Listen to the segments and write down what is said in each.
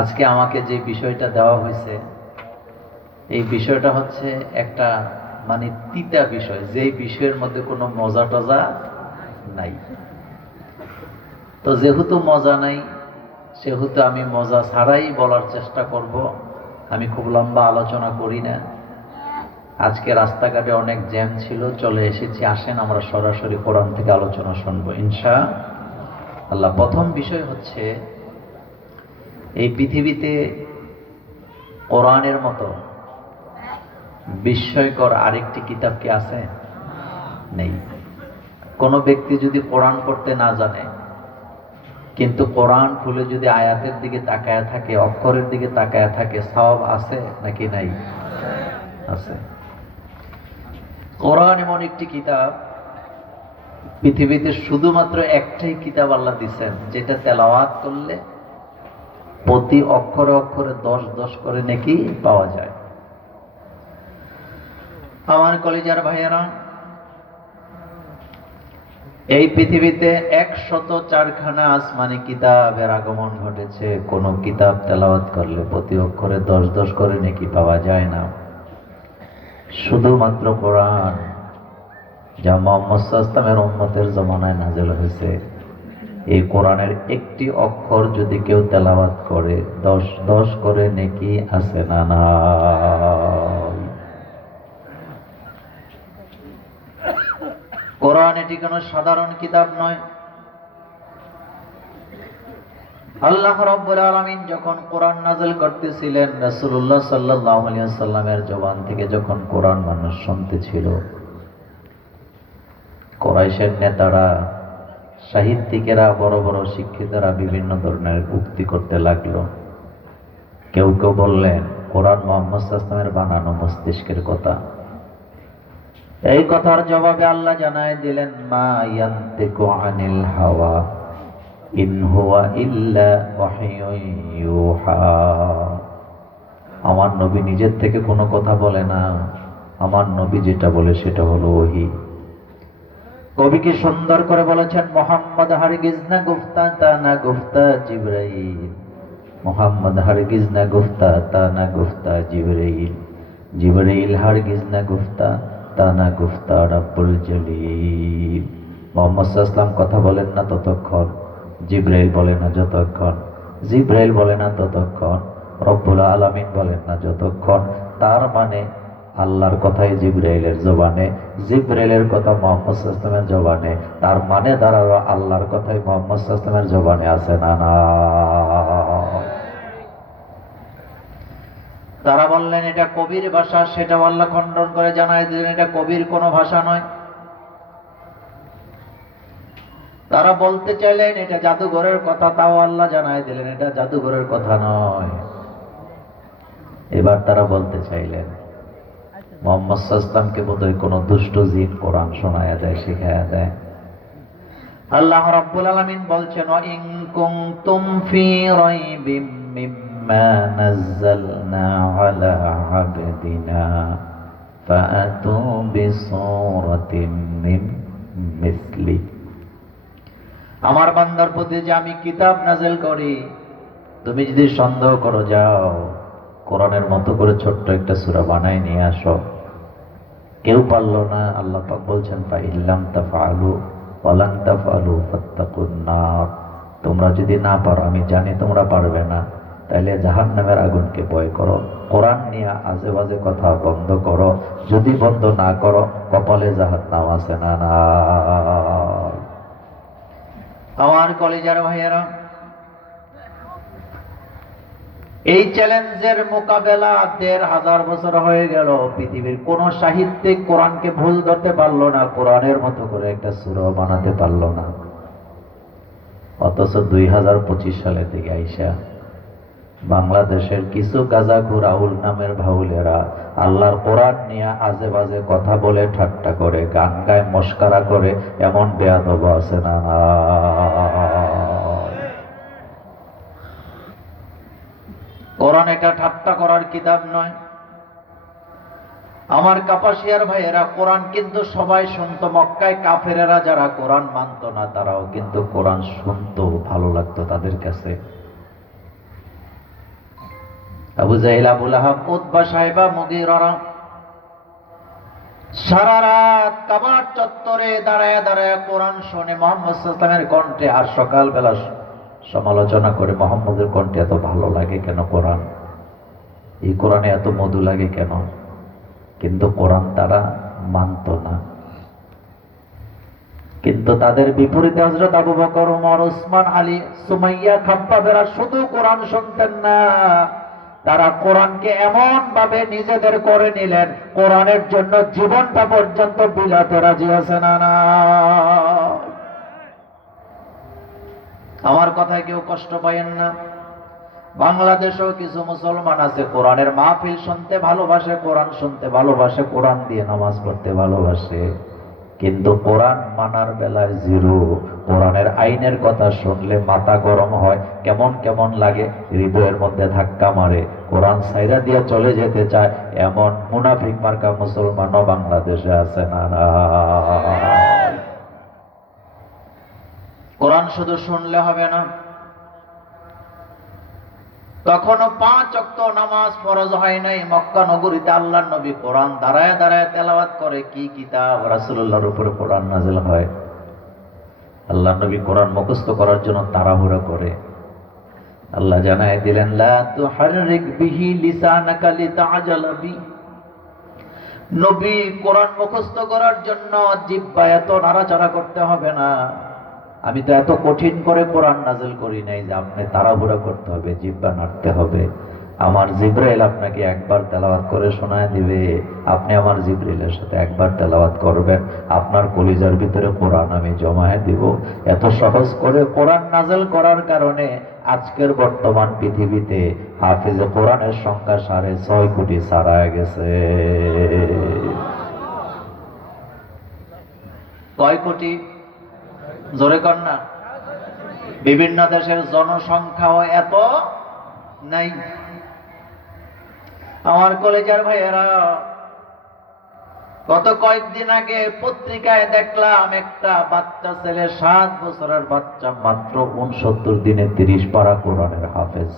আজকে আমাকে যে বিষয়টা দেওয়া হয়েছে, এই বিষয়টা হচ্ছে একটা মানে তিতা বিষয়, যে বিষয়ের মধ্যে কোনো মজা টজা নাই। তো যেহেতু মজা নাই, সেহেতু আমি মজা ছাড়াই বলার চেষ্টা করব। আমি খুব লম্বা আলোচনা করি না। আজকে রাস্তাঘাটে অনেক জ্যাম ছিল, চলে এসেছি। আসেন আমরা সরাসরি কোরআন থেকে আলোচনা শুনবো ইনশাআল্লাহ। প্রথম বিষয় হচ্ছে, এই পৃথিবীতে কোরআনের মতো বিস্ময়কর আরেকটি কিতাব কি আছে? নেই। কোনো ব্যক্তি যদি কোরআন পড়তে না জানে, কিন্তু কোরআন খুলে যদি আয়াতের দিকে তাকায়া থাকে, অক্ষরের দিকে তাকায়া থাকে, সওয়াব আছে নাকি নাই? আছে। কোরআন এমন একটি কিতাব, পৃথিবীতে শুধুমাত্র একটাই কিতাব আল্লাহ দিচ্ছেন, যেটা তেলাওয়াত করলে প্রতি অক্ষরে অক্ষরে 10 করে নেকি পাওয়া যায়। আমার কলিজার ভাইয়েরা, এই পৃথিবীতে 104খানা আসমানি কিতাবের আগমন ঘটেছে। কোন কিতাব তেলাওয়াত করলে প্রতি অক্ষরে 10 করে নেকি পাওয়া যায় না। শুধুমাত্র কোরআন, যা মুহাম্মদ সাল্লাল্লাহু আলাইহি ওয়াসাল্লামের উম্মতের জমানায় নাযিল হয়েছে, এই কোরআনের একটি অক্ষর যদি কেউ তেলাওয়াত করে 10 করে নেকি আছে না নাই? কোরআন এটি কোনো সাধারণ কিতাব নয়। আল্লাহ রাব্বুল আলামিন যখন কোরআন নাযিল করতেছিলেন, রাসূলুল্লাহ সাল্লাল্লাহু আলাইহি ওয়াসাল্লামের জবান থেকে যখন কোরআন মানুষ শুনতেছিল, কুরাইশের নেতারা, সাহিত্যিকেরা, বড় বড় শিক্ষিতরা বিভিন্ন ধরনের উক্তি করতে লাগলো। কেউ কেউ বললেন কোরআন মুহাম্মদ সাল্লাল্লাহু আলাইহি ওয়াসাল্লামের বানানো মস্তিষ্কের কথা। এই কথার জবাবে আল্লাহ জানায় দিলেন, মা ইয়ান্তিকু আনিল হাওয়া ইন হুয়া ইল্লা ওয়াহয়ুন ইউহা। আমার নবী নিজের থেকে কোনো কথা বলে না, আমার নবী যেটা বলে সেটা হলো ওহী। কবি কি সুন্দর করে বলেছেন, মোহাম্মদ হারগিজ না গুফতা তা না গুফতা জিবরাইল, মোহাম্মদ হারগিজ না গুফতা তা না গুফতা জিবরাইল, জিবরাইল হারগিজ না গুফতা তা না গুফতা রাব্বুল জলিল। মুহাম্মদ সাল্লাল্লাহু আলাইহি ওয়াসাল্লাম কথা বলেন না ততক্ষণ, জিবরাইল বলে না যতক্ষণ, জিবরাইল বলে না ততক্ষণ, রব্বুল আলামিন বলেন না যতক্ষণ। তার মানে আল্লাহর কথাই জিবরাইলের জবানে, জিবরাইলের কথা মুহাম্মদ সাল্লাল্লাহু আলাইহি ওয়াসাল্লামের জবানে। তার মানে দাঁড়ালো আল্লাহর কথাই মুহাম্মদ সাল্লাল্লাহু আলাইহি ওয়াসাল্লামের জবানে আছে না না? তারা বললেন এটা কবির ভাষা, সেটাও আল্লাহ খণ্ডন করে জানায় দিলেন এটা কবির কোনো ভাষা নয়। তারা বলতে চাইলেন এটা জাদুঘরের কথা, তাও আল্লাহ জানায় দিলেন এটা জাদুঘরের কথা নয়। এবার তারা বলতে চাইলেন মুহাম্মদ সাল্লাল্লাহু আলাইহি ওয়াসাল্লামকে বোধহয় কোনো দুষ্ট জিন কোরআন শোনায়া দেয়, শিখায়া দেয়। আল্লাহ রাব্বুল আলামিন বলছেন, ওয়া ইন কুনতুম ফি রাইবিম মিম্মা নাযালনা আলা আবদিনা ফাআতু বিসূরাতিম মিন মিসলি। আমার বান্দার প্রতি যে আমি কিতাব নাযিল করি, তুমি যদি সন্দেহ করো, যাও কোরআনের মতো করে ছোট্ট একটা সূরা বানায় নিয়ে আসো। কেউ পারলো না। আল্লাহ পাক বলছেন, ফা ইল্লাম তাফআলু ওয়া লান তাফআলু ফাত্তাকুন নার। তোমরা যদি না পারো, আমি জানি তোমরা পারবে না, তাইলে জাহান্নামের আগুনকে ভয় করো। কোরআন নিয়ে আজে বাজে কথা বন্ধ করো। যদি বন্ধ না করো, কপালে জাহান্নাম আছে না না? আমার কলিজার ভাইয়েরা, এই চ্যালেঞ্জের মোকাবেলা ১৫০০ বছর হয়ে গেল, পৃথিবীর কোন সাহিত্যিক কোরআনকে ভুল ধরতে পারলো না, কোরআনের মতো করে একটা সূরা বানাতে পারলো না। অথচ ২০২৫ সালে থেকে আইসা বাংলাদেশের কিছু গাজাখুর আউল নামের ভাউলেরা আল্লাহর কোরআন নিয়ে আজে বাজে কথা বলে, ঠাট্টা করে, গান গায়, মস্কারা করে, এমন বেয়াদব আছে না? কোরআন এটা ঠাট্টা করার কিতাব নয়। আমার কাপাসিয়ার ভাইয়েরা, কোরআন কিন্তু সবাই শুনতো। মক্কায় কাফেরেরা যারা কোরআন মানত না, তারাও কিন্তু কোরআন শুনতো, ভালো লাগতো তাদের কাছে। আবু জাহেল, আবু লাহাব, উতবা, সাইবা, মুগীরা সারা রাত কাবার চত্বরে দাঁড়ায় দাঁড়ায় কোরআন শোনে মুহাম্মদ সাল্লাল্লাহু আলাইহি ওয়াসাল্লামের কণ্ঠে, আর সকালবেলা সমালোচনা করে মোহাম্মদের কণ্ঠে এত ভালো লাগে কেন, কোরআন, এই কোরআনে এত মধু লাগে কেন। কিন্তু কোরআন তারা মানত না। কিন্তু তাদের বিপরীতে হযরত আবু বকর, ওমর, ওসমান, আলী, সুমাইয়া, খাব্বাবেরা শুধু কোরআন শুনতেন না, তারা কোরআনকে এমন ভাবে নিজেদের করে নিলেন, কোরআনের জন্য জীবনটা পর্যন্ত বিলাতে রাজি আছেন না। আমার কথায় কেউ কষ্ট পাইয়েন না। বাংলাদেশেও কিছু মুসলমান আছে কোরআনের মাহফিল শুনতে ভালোবাসে, কোরআন শুনতে ভালোবাসে, কোরআন দিয়ে নামাজ পড়তে ভালোবাসে, কিন্তু কোরআন মানার বেলায় জিরো। কোরআনের আইনের কথা শুনলে মাথা গরম হয়, কেমন কেমন লাগে, হৃদয়ের মধ্যে ধাক্কা মারে, কোরআন ছাইরা দিয়ে চলে যেতে চায়, এমন মুনাফিক মার্কা মুসলমানও বাংলাদেশে আছে না। কোরআন শুধু শুনলে হবে না, তখনও 5 ওয়াক্ত নামাজ ফরজ হয় নাই। মক্কা নগরীতে আল্লাহর নবী কোরআন দাঁড়ায় দাঁড়ায় তেলাওয়াত করে। কি কিতাব, রাসূলুল্লাহর উপরে কোরআন নাযিল হয়। আল্লাহর নবী কোরআন মুখস্থ করার জন্য তাড়াহুড়া করে। আল্লাহ জানায় দিলেন, লা তুহাররিক বিহি লিসানাকা লিতাআজালা বি। নবী কোরআন মুখস্থ করার জন্য জিহ্বা এত নাড়াচাড়া করতে হবে না। আমি তো এত কঠিন করে কোরআন নাযিল করি নাই যে আপনি তাড়াহুড়া করতে হবে, জিহ্বা নাড়তে হবে। আমার জিবরাইল আপনাকে একবার তেলাওয়াত করে শোনায় দিবে, আপনি আমার জিবরাইলের সাথে একবার তেলাওয়াত করবেন, আপনার কলিজার ভিতরে কোরআন আমি জমায়ে দিব। এত সহজ করে কোরআন নাযিল করার কারণে আজকের বর্তমান পৃথিবীতে হাফেজে কোরআনের সংখ্যা 6.5 কোটি ছাড়ায় গেছে। কয় কোটি? জোরে কর না। বিভিন্ন দেশের জনসংখ্যাও এত নাই। আমার কলেজের ভাইয়েরা, গত কয়েকদিন আগে পত্রিকায় দেখলাম একটা বাচ্চা ছেলে, 7 বছরের বাচ্চা, মাত্র 69 দিনে 30 পারা কোরআনের হাফেজ।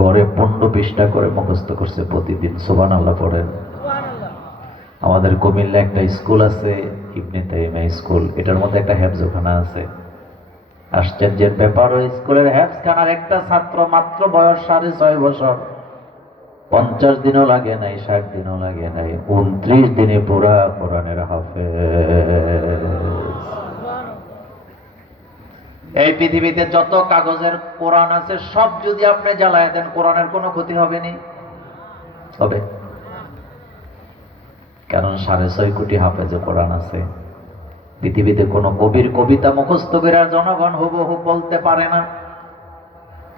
গড়ে 15 পৃষ্ঠা করে মুখস্থ করছে প্রতিদিন। সুবহানাল্লাহ পড়েন। আমাদের কুমিল্লা একটা স্কুল আছে, ইবনে তাইমিয়া স্কুল, এটার মধ্যে একটা হেফজখানা আছে। আশ্চর্যের ব্যাপার, ওই স্কুলের হেফজখানার একটা ছাত্র মাত্র বয়স 6.5 বছর, 50 দিনও লাগে নাই, 60 দিনও লাগে নাই, 29 দিনে পুরা কোরআনের হাফেজ। এই পৃথিবীতে যত কাগজের কোরআন আছে সব যদি আপনি জ্বালায় দেন, কোরআনের কোনো ক্ষতি হবে নি? হবে। কারণ 6.5 কোটি হাফেজে কোরআন আছে। পৃথিবীতে কোনো কবির কবিতা মুখস্থ করে জনগণ হুবহু বলতে পারে না।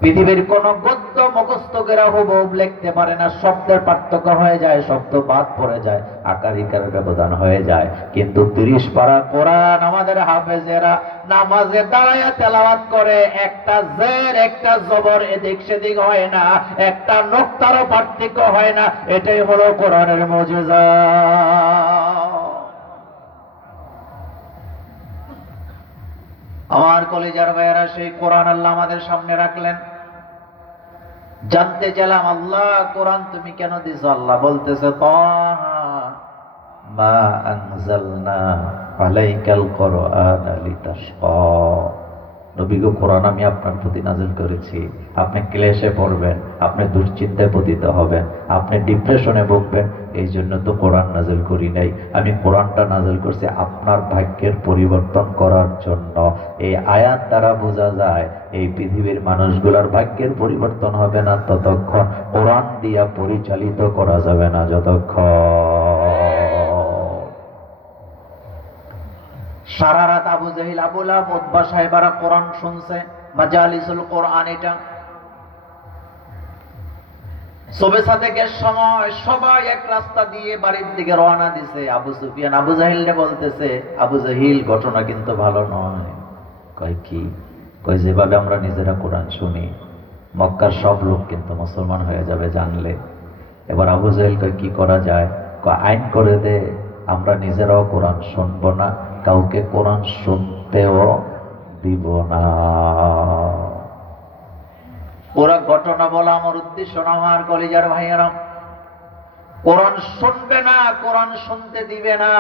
পৃথিবীর কোন গদ্য মুখস্থ করে হুবহু লিখতে পারে না। শব্দের পার্থক্য হয়ে যায়, শব্দ বাদ পড়ে যায়, আকার ইকারের ব্যবধান হয়ে যায়। কিন্তু 30 পারা কোরআন আমাদের হাফেজেরা নামাজে দাঁড়ায়া তেলাওয়াত করে, একটা জের একটা জবর এদিক সেদিক হয় না, একটা নোক্তারও পার্থক্য হয় না। এটাই হলো কোরআনের মুজিজা। আমার কলেজার ভাইয়েরা, সেই কোরআন আল্লাহ আমাদের সামনে রাখলেন। জানতে চাইলাম, আল্লাহ কোরআন তুমি কেন দিছো? আল্লাহ বলতেছে, তাহা মা আনজালনা আলাইকাল কুরআনা লিতাশকা। নবী গো, কোরআন আমি আপনার প্রতি নাযিল করেছি, আপনি ক্লেশে পড়বেন, আপনি দুশ্চিন্তায় পতিত হবেন, আপনি ডিপ্রেশনে ভুগবেন, এই জন্য তো কোরআন নাযিল করি নাই। আমি কোরআনটা নাযিল করছি আপনার ভাগ্যের পরিবর্তন করার জন্য। এই আয়াত দ্বারা বোঝা যায় এই পৃথিবীর মানুষগুলোর ভাগ্যের পরিবর্তন হবে না ততক্ষণ, কোরআন দিয়া পরিচালিত করা যাবে না যতক্ষণ। সারা রাত আবু জাহিল, আবু লাহাব, উতবা সাহেবারা কোরআন শুনছে, মাজালিসুল কোরআন। এটা সুবহ সাদেকের সময় সবাই এক রাস্তা দিয়ে বাড়ির দিকে রওনা দিছে। আবু সুফিয়ান আবু জাহিলকে বলতেছে, আবু জাহিল ঘটনা কিন্তু ভালো নয়। কয় কি? কয় যেভাবে আমরা নিজেরা কোরআন শুনি, মক্কার সব লোক কিন্তু মুসলমান হয়ে যাবে জানলে। এবার আবু জাহিল কয় কি করা যায়? কয় আইন করে দে, আমরা নিজেরাও কোরআন শুনবো না, কাউকে কোরআন শুনতেও দিব না। পুরা ঘটনা বলা আমার উদ্দেশ্য না আমার কলিজার ভাইয়েরা। কোরআন শুনবে না, কোরআন শুনতে দিবে না,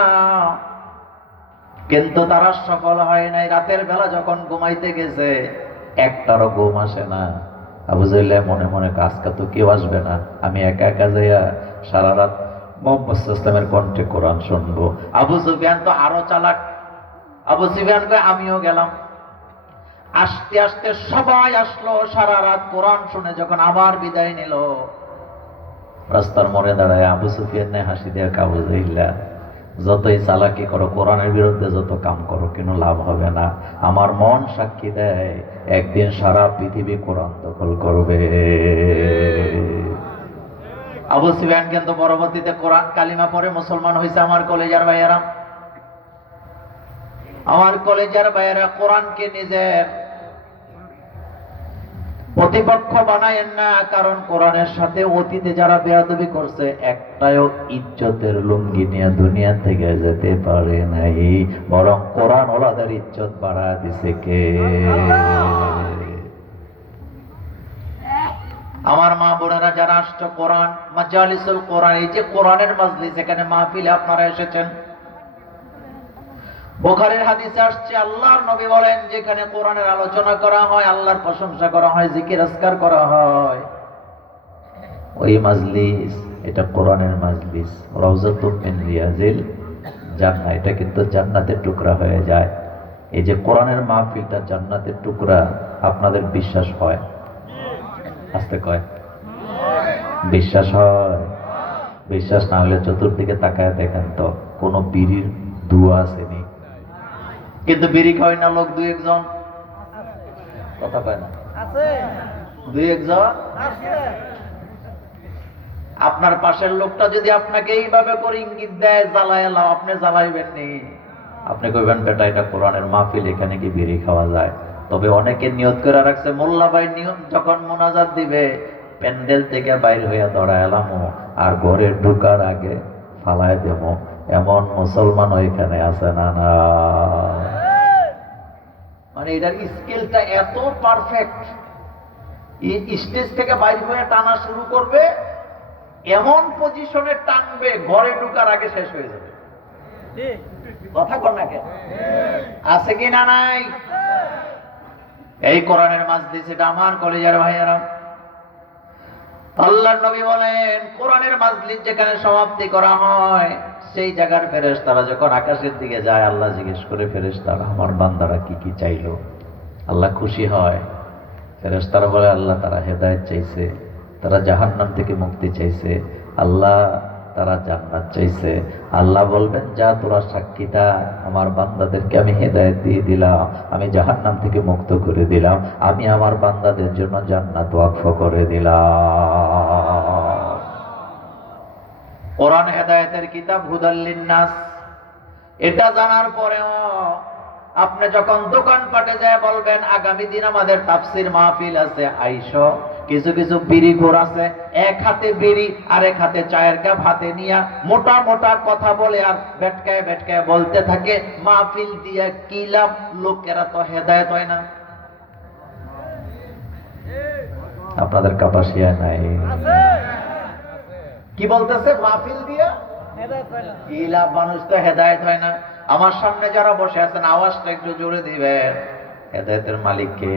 কিন্তু তারা সফল হয় নাই। রাতের বেলা যখন ঘুমাইতে গেছে একটারও ঘুম আসে না। আবু জাহেল মনে মনে আজকে তো কেউ আসবে না, আমি একা একা যাইয়া সারা রাত মুহাম্মদ সাল্লাল্লাহু আলাইহি ওয়াসাল্লামের কণ্ঠে কোরআন শুনবো। আবু সুফিয়ান তো আরো চালাক। আবু সুফিয়ান কয় আমিও গেলাম। আস্তে আস্তে সবাই আসলো, সারা রাত কোরআন শুনে যখন আবার বিদায় নিল, রাস্তার মোড়ে দাঁড়ায় আবু সুফিয়ান হাসি দিয়ে আবু জাহেল, যতই চালাকি করো, কোরআনের বিরুদ্ধে যত কাম করো, কিন্তু লাভ হবে না। আমার মন সাক্ষী দেয় একদিন সারা পৃথিবী কোরআন দখল করবে। আবু সুফিয়ান কিন্তু পরবর্তীতে কোরআন কালিমা পড়ে মুসলমান হয়েছে। আমার কলেজার ভাইয়েরা, আমার কলেজার ভাইয়েরা, কোরআনকে নিজের প্রতিপক্ষ বানায়েন না, কারণ কোরআনের সাথে অতীতে যারা বেয়াদবি করছে একটাও ইজ্জতের লুঙ্গি নিয়ে দুনিয়া থেকে যেতে পারে নাই, বরং কোরআন ওলাদের ইজ্জত বাড়া দিছে কে? আমার মা বোনেরা যারা আসছে কোরআন মাজালিসুল কোরআন, এই যে কোরআনের মাজলিস, এখানে মাহফিলে আপনারা এসেছেন, বুখারীর হাদিসে আসছে আল্লাহর নবী বলেন যেখানে কোরআনের আলোচনা করা হয়, আল্লাহর প্রশংসা করা হয়, জিকির আজকার করা হয়, ওই মাজলিস এটা কোরআনের মাজলিস। রাউযাতুম মিন রিয়াজিল জান্নাহ, এটা কিন্তু জান্নাতের টুকরা হয়ে যায়। এই যে কোরআনের মাহফিলটা জান্নাতের টুকরা, আপনাদের বিশ্বাস হয়? আস্তে কয় বিশ্বাস হয়? বিশ্বাস না হলে চতুর্দিকে তাকায় দেখেন তো কোনো বিড়ির ধোঁয়া আসেনি, কিন্তু বিড়ি খাওয়াই না লোক দুই একজন, কথা কয় না, দুই একজন। আপনার পাশের লোকটা যদি আপনাকে এইভাবে করে ইঙ্গিত দেয় জ্বালায় লাও, আপনি জ্বালাইবেন নি, আপনি কইবেন বেটা এটা কোরআনের মাহফিল, এখানে কি বিড়ি খাওয়া যায়? তবে অনেকে নিয়ত করে রাখছে মোল্লা ভাই নিয়ম যখন মোনাজাত দিবে প্যান্ডেল থেকে বাইর হইয়া দৌড়াইলাম আর ঘরে ঢুকার আগে ফালায় দেব, এমন মুসলমান ওইখানে আছে না? না, মানে এটার স্কেলটা এত পারফেক্ট, স্টেজ থেকে বাইর হয়ে টানা শুরু করবে, এমন পজিশনে টানবে ঘরে ঢুকার আগে শেষ হয়ে যাবে। কথা কর না কেন? আছে কি না? নাই। এই কোরআনের মাজলিস, এটা আমার কলেজার ভাইয়েরা, আল্লাহর নবী বলেন কোরআনের মাজলিস যেখানে সমাপ্তি করা হয়, সেই জায়গার ফেরেশতারা যখন আকাশের দিকে যায়, আল্লাহ জিজ্ঞেস করে ফেরেশতারা আমার বান্দারা কি কি চাইলো? আল্লাহ খুশি হয়। ফেরেশতারা বলে আল্লাহ তারা হেদায়েত চাইছে, তারা জাহান্নাম থেকে মুক্তি চাইছে, আল্লাহ তারা জান্নাত চাইছে। আল্লাহ বলবেন যা তোরা সাক্ষীটা, আমার বান্দাদেরকে আমি হেদায়েত দিয়ে দিলাম, আমি জাহান্নাম থেকে মুক্ত করে দিলাম, আমি আমার বান্দাদের জন্য জান্নাত ওয়াকফ করে দিলাম। কোরআন হেদায়েতের কিতাব, হুদাল লিন্নাস। এটা জানার পরেও আপনি যখন দোকানপাটে যায় বলবেন আগামী দিন আমাদের তাফসীর মাহফিল আছে, আইসো। কিছু কিছু বিড়িখোর আছে, এক হাতে বিড়ি আর এক হাতে চায়ের কাপ হাতে নিয়ে মোটা মোটা কথা বলে আর বেটকায় বেটকায় বলতে থাকে মাহফিল দিয়ে কি লাভ, লোকেরা তো হেদায়েত হয় না। আপনাদের কাপাসিয়ায় নাই? কি বলতেছে? মাহফিল দিয়ে কি লাভ, মানুষ তো হেদায়েত হয় না। আমার সামনে যারা বসে আছেন আওয়াজটা একটু জোরে দিবেন। হেদায়েতের মালিক কে?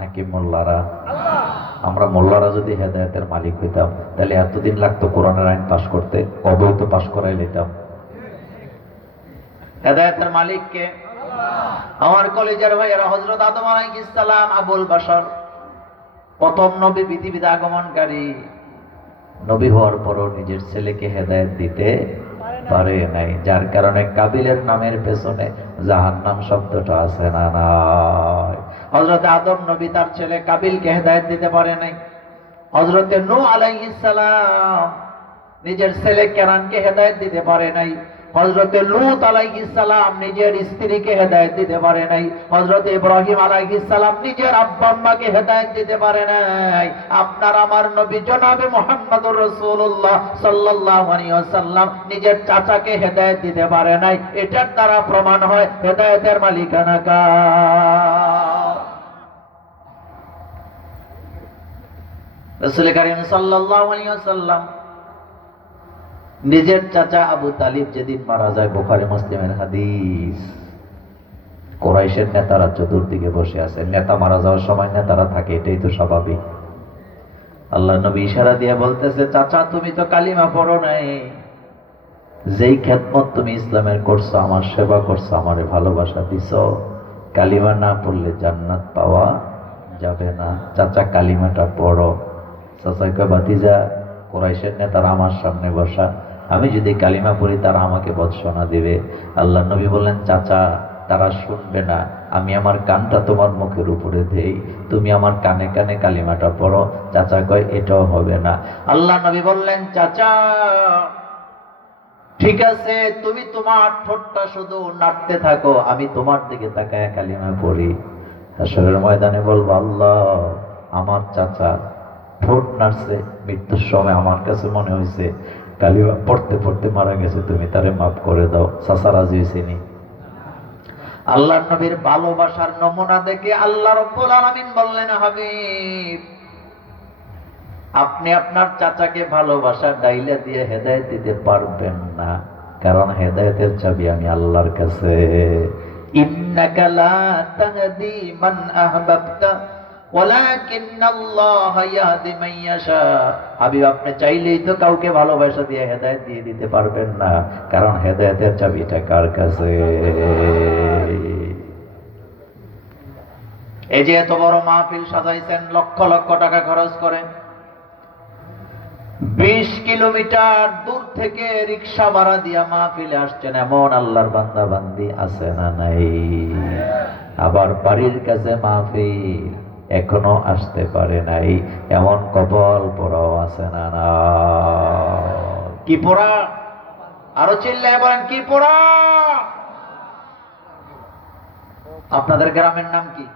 নাকি মোল্লারা? আমরা মোল্লারা যদি হেদায়েতের মালিক হইতাম তাহলে এতদিন লাগতো কোরআনের আইন পাশ করতে, কবেই তো পাশ করাই নিতাম। হেদায়েতের মালিক কে? আমার কলেজের ভাইয়েরা, হযরত আদম আলাইহিস সালাম আবুল বাশার, প্রথম নবী, পৃথিবীতে আগমনকারী নবী হওয়ার পরও নিজের ছেলেকে হেদায়েত দিতে পারে নাই, যার কারণে কাবিলের নামের পেছনে জাহান্নাম শব্দটা আছে না? নাই। হযরত আদম নবী তার ছেলে কাবিলকে হেদায়েত দিতে পারে নাই। হযরত নূহ আলাইহিস সালাম নিজের ছেলে কেনানকে হেদায়েত দিতে পারে নাই। হযরত লূত আলাইহিস সালাম নিজের স্ত্রীকে হেদায়েত দিতে পারে নাই। হযরত ইব্রাহিম আলাইহিস সালাম নিজের আব্বা আম্মাকে হেদায়েত দিতে পারে নাই। আপনার আমার নবী জনাবে মুহাম্মদুর রাসূলুল্লাহ সাল্লাল্লাহু আলাইহি ওয়াসাল্লাম নিজের চাচাকে হেদায়েত দিতে পারে নাই। এটার দ্বারা প্রমাণ হয় হেদায়েতের মালিকানা কার। রাসূল কারীম সাল্লাল্লাহু আলাইহি ওয়াসাল্লাম নিজের চাচা আবু তালিব যেদিন মারা যায়, বুখারী মুসলিমের হাদিস, কুরাইশের নেতারা চতুর্দিকে বসে আছে। নেতা মারা যাওয়ার সময় নেতারা থাকে, এটাই তো স্বাভাবিক। আল্লাহ নবী ইশারা দিয়ে বলতেছে, চাচা তুমি তো কালিমা পড়ো নাই, যেই খেদমত তুমি ইসলামের করছো, আমার সেবা করছো, আমারে ভালোবাসা দিছো, কালিমা না পড়লে জান্নাত পাওয়া যাবে না। চাচা কালিমাটা পড়ো। চাচা কয়, ভাতিজা কুরাইশের নেতারা আমার সামনে বসা, আমি যদি কালিমা পড়ি তারা আমাকে বৎসনা দিবে। আল্লাহ নবী বললেন, চাচা তারা শুনবে না, আমি আমার কানটা তোমার মুখের উপরে দেই, তুমি আমার কানে কানে কালিমাটা পড়ো। চাচা কয়, এটাও হবে না। আল্লাহ নবী বললেন, চাচা ঠিক আছে, তুমি তোমার ঠোঁটটা শুধু নাড়তে থাকো, আমি তোমার দিকে তাকায় কালিমা পড়ি। হাসরের ময়দানে বলবো, আল্লাহ আমার চাচা ঠোঁট নাড়ছে, মৃত্যুর সময় আমার কাছে মনে হয়েছে কালিমা পড়তে পড়তে মারা গেছে, তুমি তারে মাফ করে দাও। চাচা রাজি হয়েছেনি? আল্লাহর নবীর ভালোবাসার নমুনা দেখে আল্লাহ রাব্বুল আলামিন বললেন, হাবিব আপনি আপনার চাচাকে ভালোবাসা ডাইলা দিয়ে হেদায়েত দিতে পারবেন না, কারণ হেদায়েতের চাবি আমি আল্লাহর কাছে। ইন্নাকা লা তাহদি মান আহবাবতা ওয়ালাকিন্নাল্লাহা ইয়াহদি মান ইয়াশা। হাবিব আপনি চাইলেই তো কাউকে ভালোবাসা দিয়ে হেদায়েত দিয়ে দিতে পারবেন না, কারণ হেদায়েতের চাবিটা কার কাছে? এই যে এত বড় মাহফিল সাজাইছেন, লক্ষ লক্ষ টাকা খরচ করেন, 20 কিলোমিটার দূর থেকে রিক্সা ভাড়া দিয়া মাহফিলে আসছেন, এমন আল্লাহর বান্দা বান্দি আছে না নাই? আবার বাড়ির কাছে মাহফিল, এখনো আসতে পারে নাই, এমন কপাল পোড়াও আছে না না? কি পোড়া? আরো চিল্লায় বলেন, কি পোড়া? আপনাদের গ্রামের নাম কি?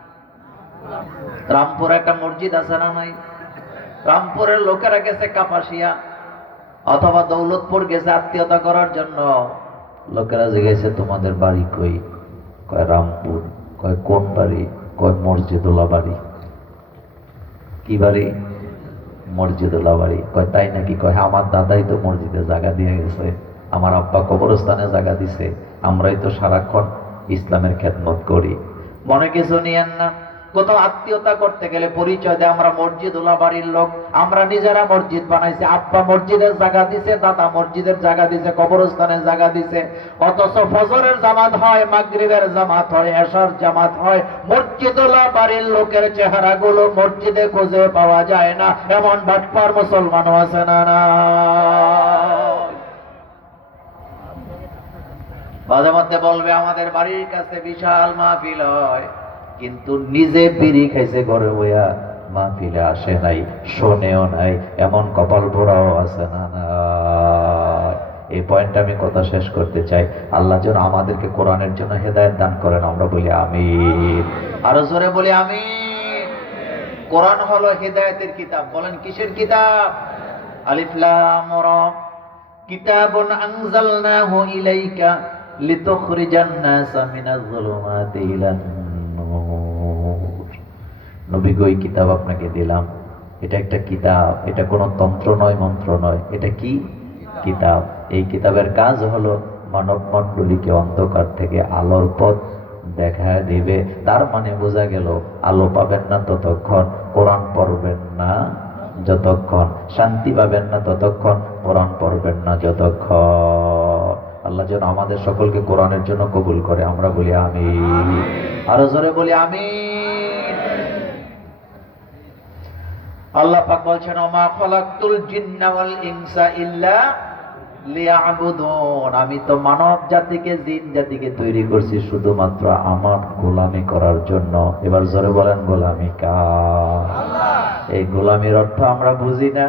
রামপুরে একটা মসজিদ আছে না নাই? রামপুরের লোকেরা গেছে কাপাসিয়া অথবা দৌলতপুর গেছে আত্মীয়তা করার জন্য। লোকেরা জিজ্ঞেসে, তোমাদের বাড়ি কই? কয় রামপুর। কয় কোন বাড়ি? কয় মসজিদুল্লাহ বাড়ি। কি বাড়ি? মসজিদুল্লাহ বাড়ি। কয় তাই নাকি? কয় আমার দাদাই তো মসজিদে জায়গা দিয়ে গেছে, আমার আব্বা কবরস্থানে জায়গা দিছে, আমরাই তো সারাক্ষণ ইসলামের খেদমত করি। মনে কিছু নিয়েন না, কোথাও আত্মীয়তা করতে গেলে পরিচয় দেয় আমরা মসজিদুল্লাহ বাড়ির লোক। আমরা নিজেরা মসজিদ বানাইছি, আব্বা মসজিদের জায়গা দিছে, দাদা মসজিদের জায়গা দিছে, কবরস্থানের জায়গা দিছে, অথচ ফজরের জামাত হয়, মাগরিবের জামাত হয়, এশার জামাত হয়, মসজিদুল্লাহ বাড়ির লোকের চেহারাগুলো মসজিদে খুঁজে পাওয়া যায় না, এমন বাটপার মুসলমানও আছে না না? মাঝে মধ্যে বলবে আমাদের বাড়ির কাছে বিশাল মাহফিল হয়, কিন্তু নিজে বিড়ি খাইছে ঘরে বইয়া, মাহফিলে আসে নাই, শোনেও নাই, এমন কপাল পোড়াও আছে না না? এই পয়েন্ট আমি কথা শেষ করতে চাই। আল্লাহ যেন আমাদেরকে কোরআনের জন্য হেদায়েত দান করেন, আমরা বলি আমিন। আরো জোরে বলি আমিন। কোরআন হলো হেদায়েতের কিতাব। বলেন কিসের কিতাব? আলিফ লাম রা, কিতাবুন আনজালনাহু ইলাইকা লিতুখরিজান নাসা মিনাজ যুলুমাতি ইলান নূর। নবী গো, এই কিতাব আপনাকে দিলাম, এটা একটা কিতাব, এটা কোনো তন্ত্র নয়, মন্ত্র নয়, এটা কি কিতাব। এই কিতাবের কাজ হলো মানব মণ্ডলীকে অন্ধকার থেকে আলোর পথ দেখা দিবে। তার মানে বোঝা গেল, আলো পাবেন না ততক্ষণ, কোরআন পড়বেন না যতক্ষণ, শান্তি পাবেন না ততক্ষণ, কোরআন পড়বেন না যতক্ষণ। আল্লাহ যেন আমাদের সকলকে কোরআনের জন্য কবুল করে, আমরা বলি আমিন। আরো জোরে বলি আমিন। আল্লাহ পাক বলছেন, ওমা খলাকতুল জিন্না ওয়াল ইনসা ইল্লা লিয়াবুদুন। আমি তো মানব জাতিকে, জিন জাতিকে তৈরি করছি শুধুমাত্র আমার গোলামি করার জন্য। এবার জোরে বলেন, গোলামি কার? এই গোলামির অর্থ আমরা বুঝি না।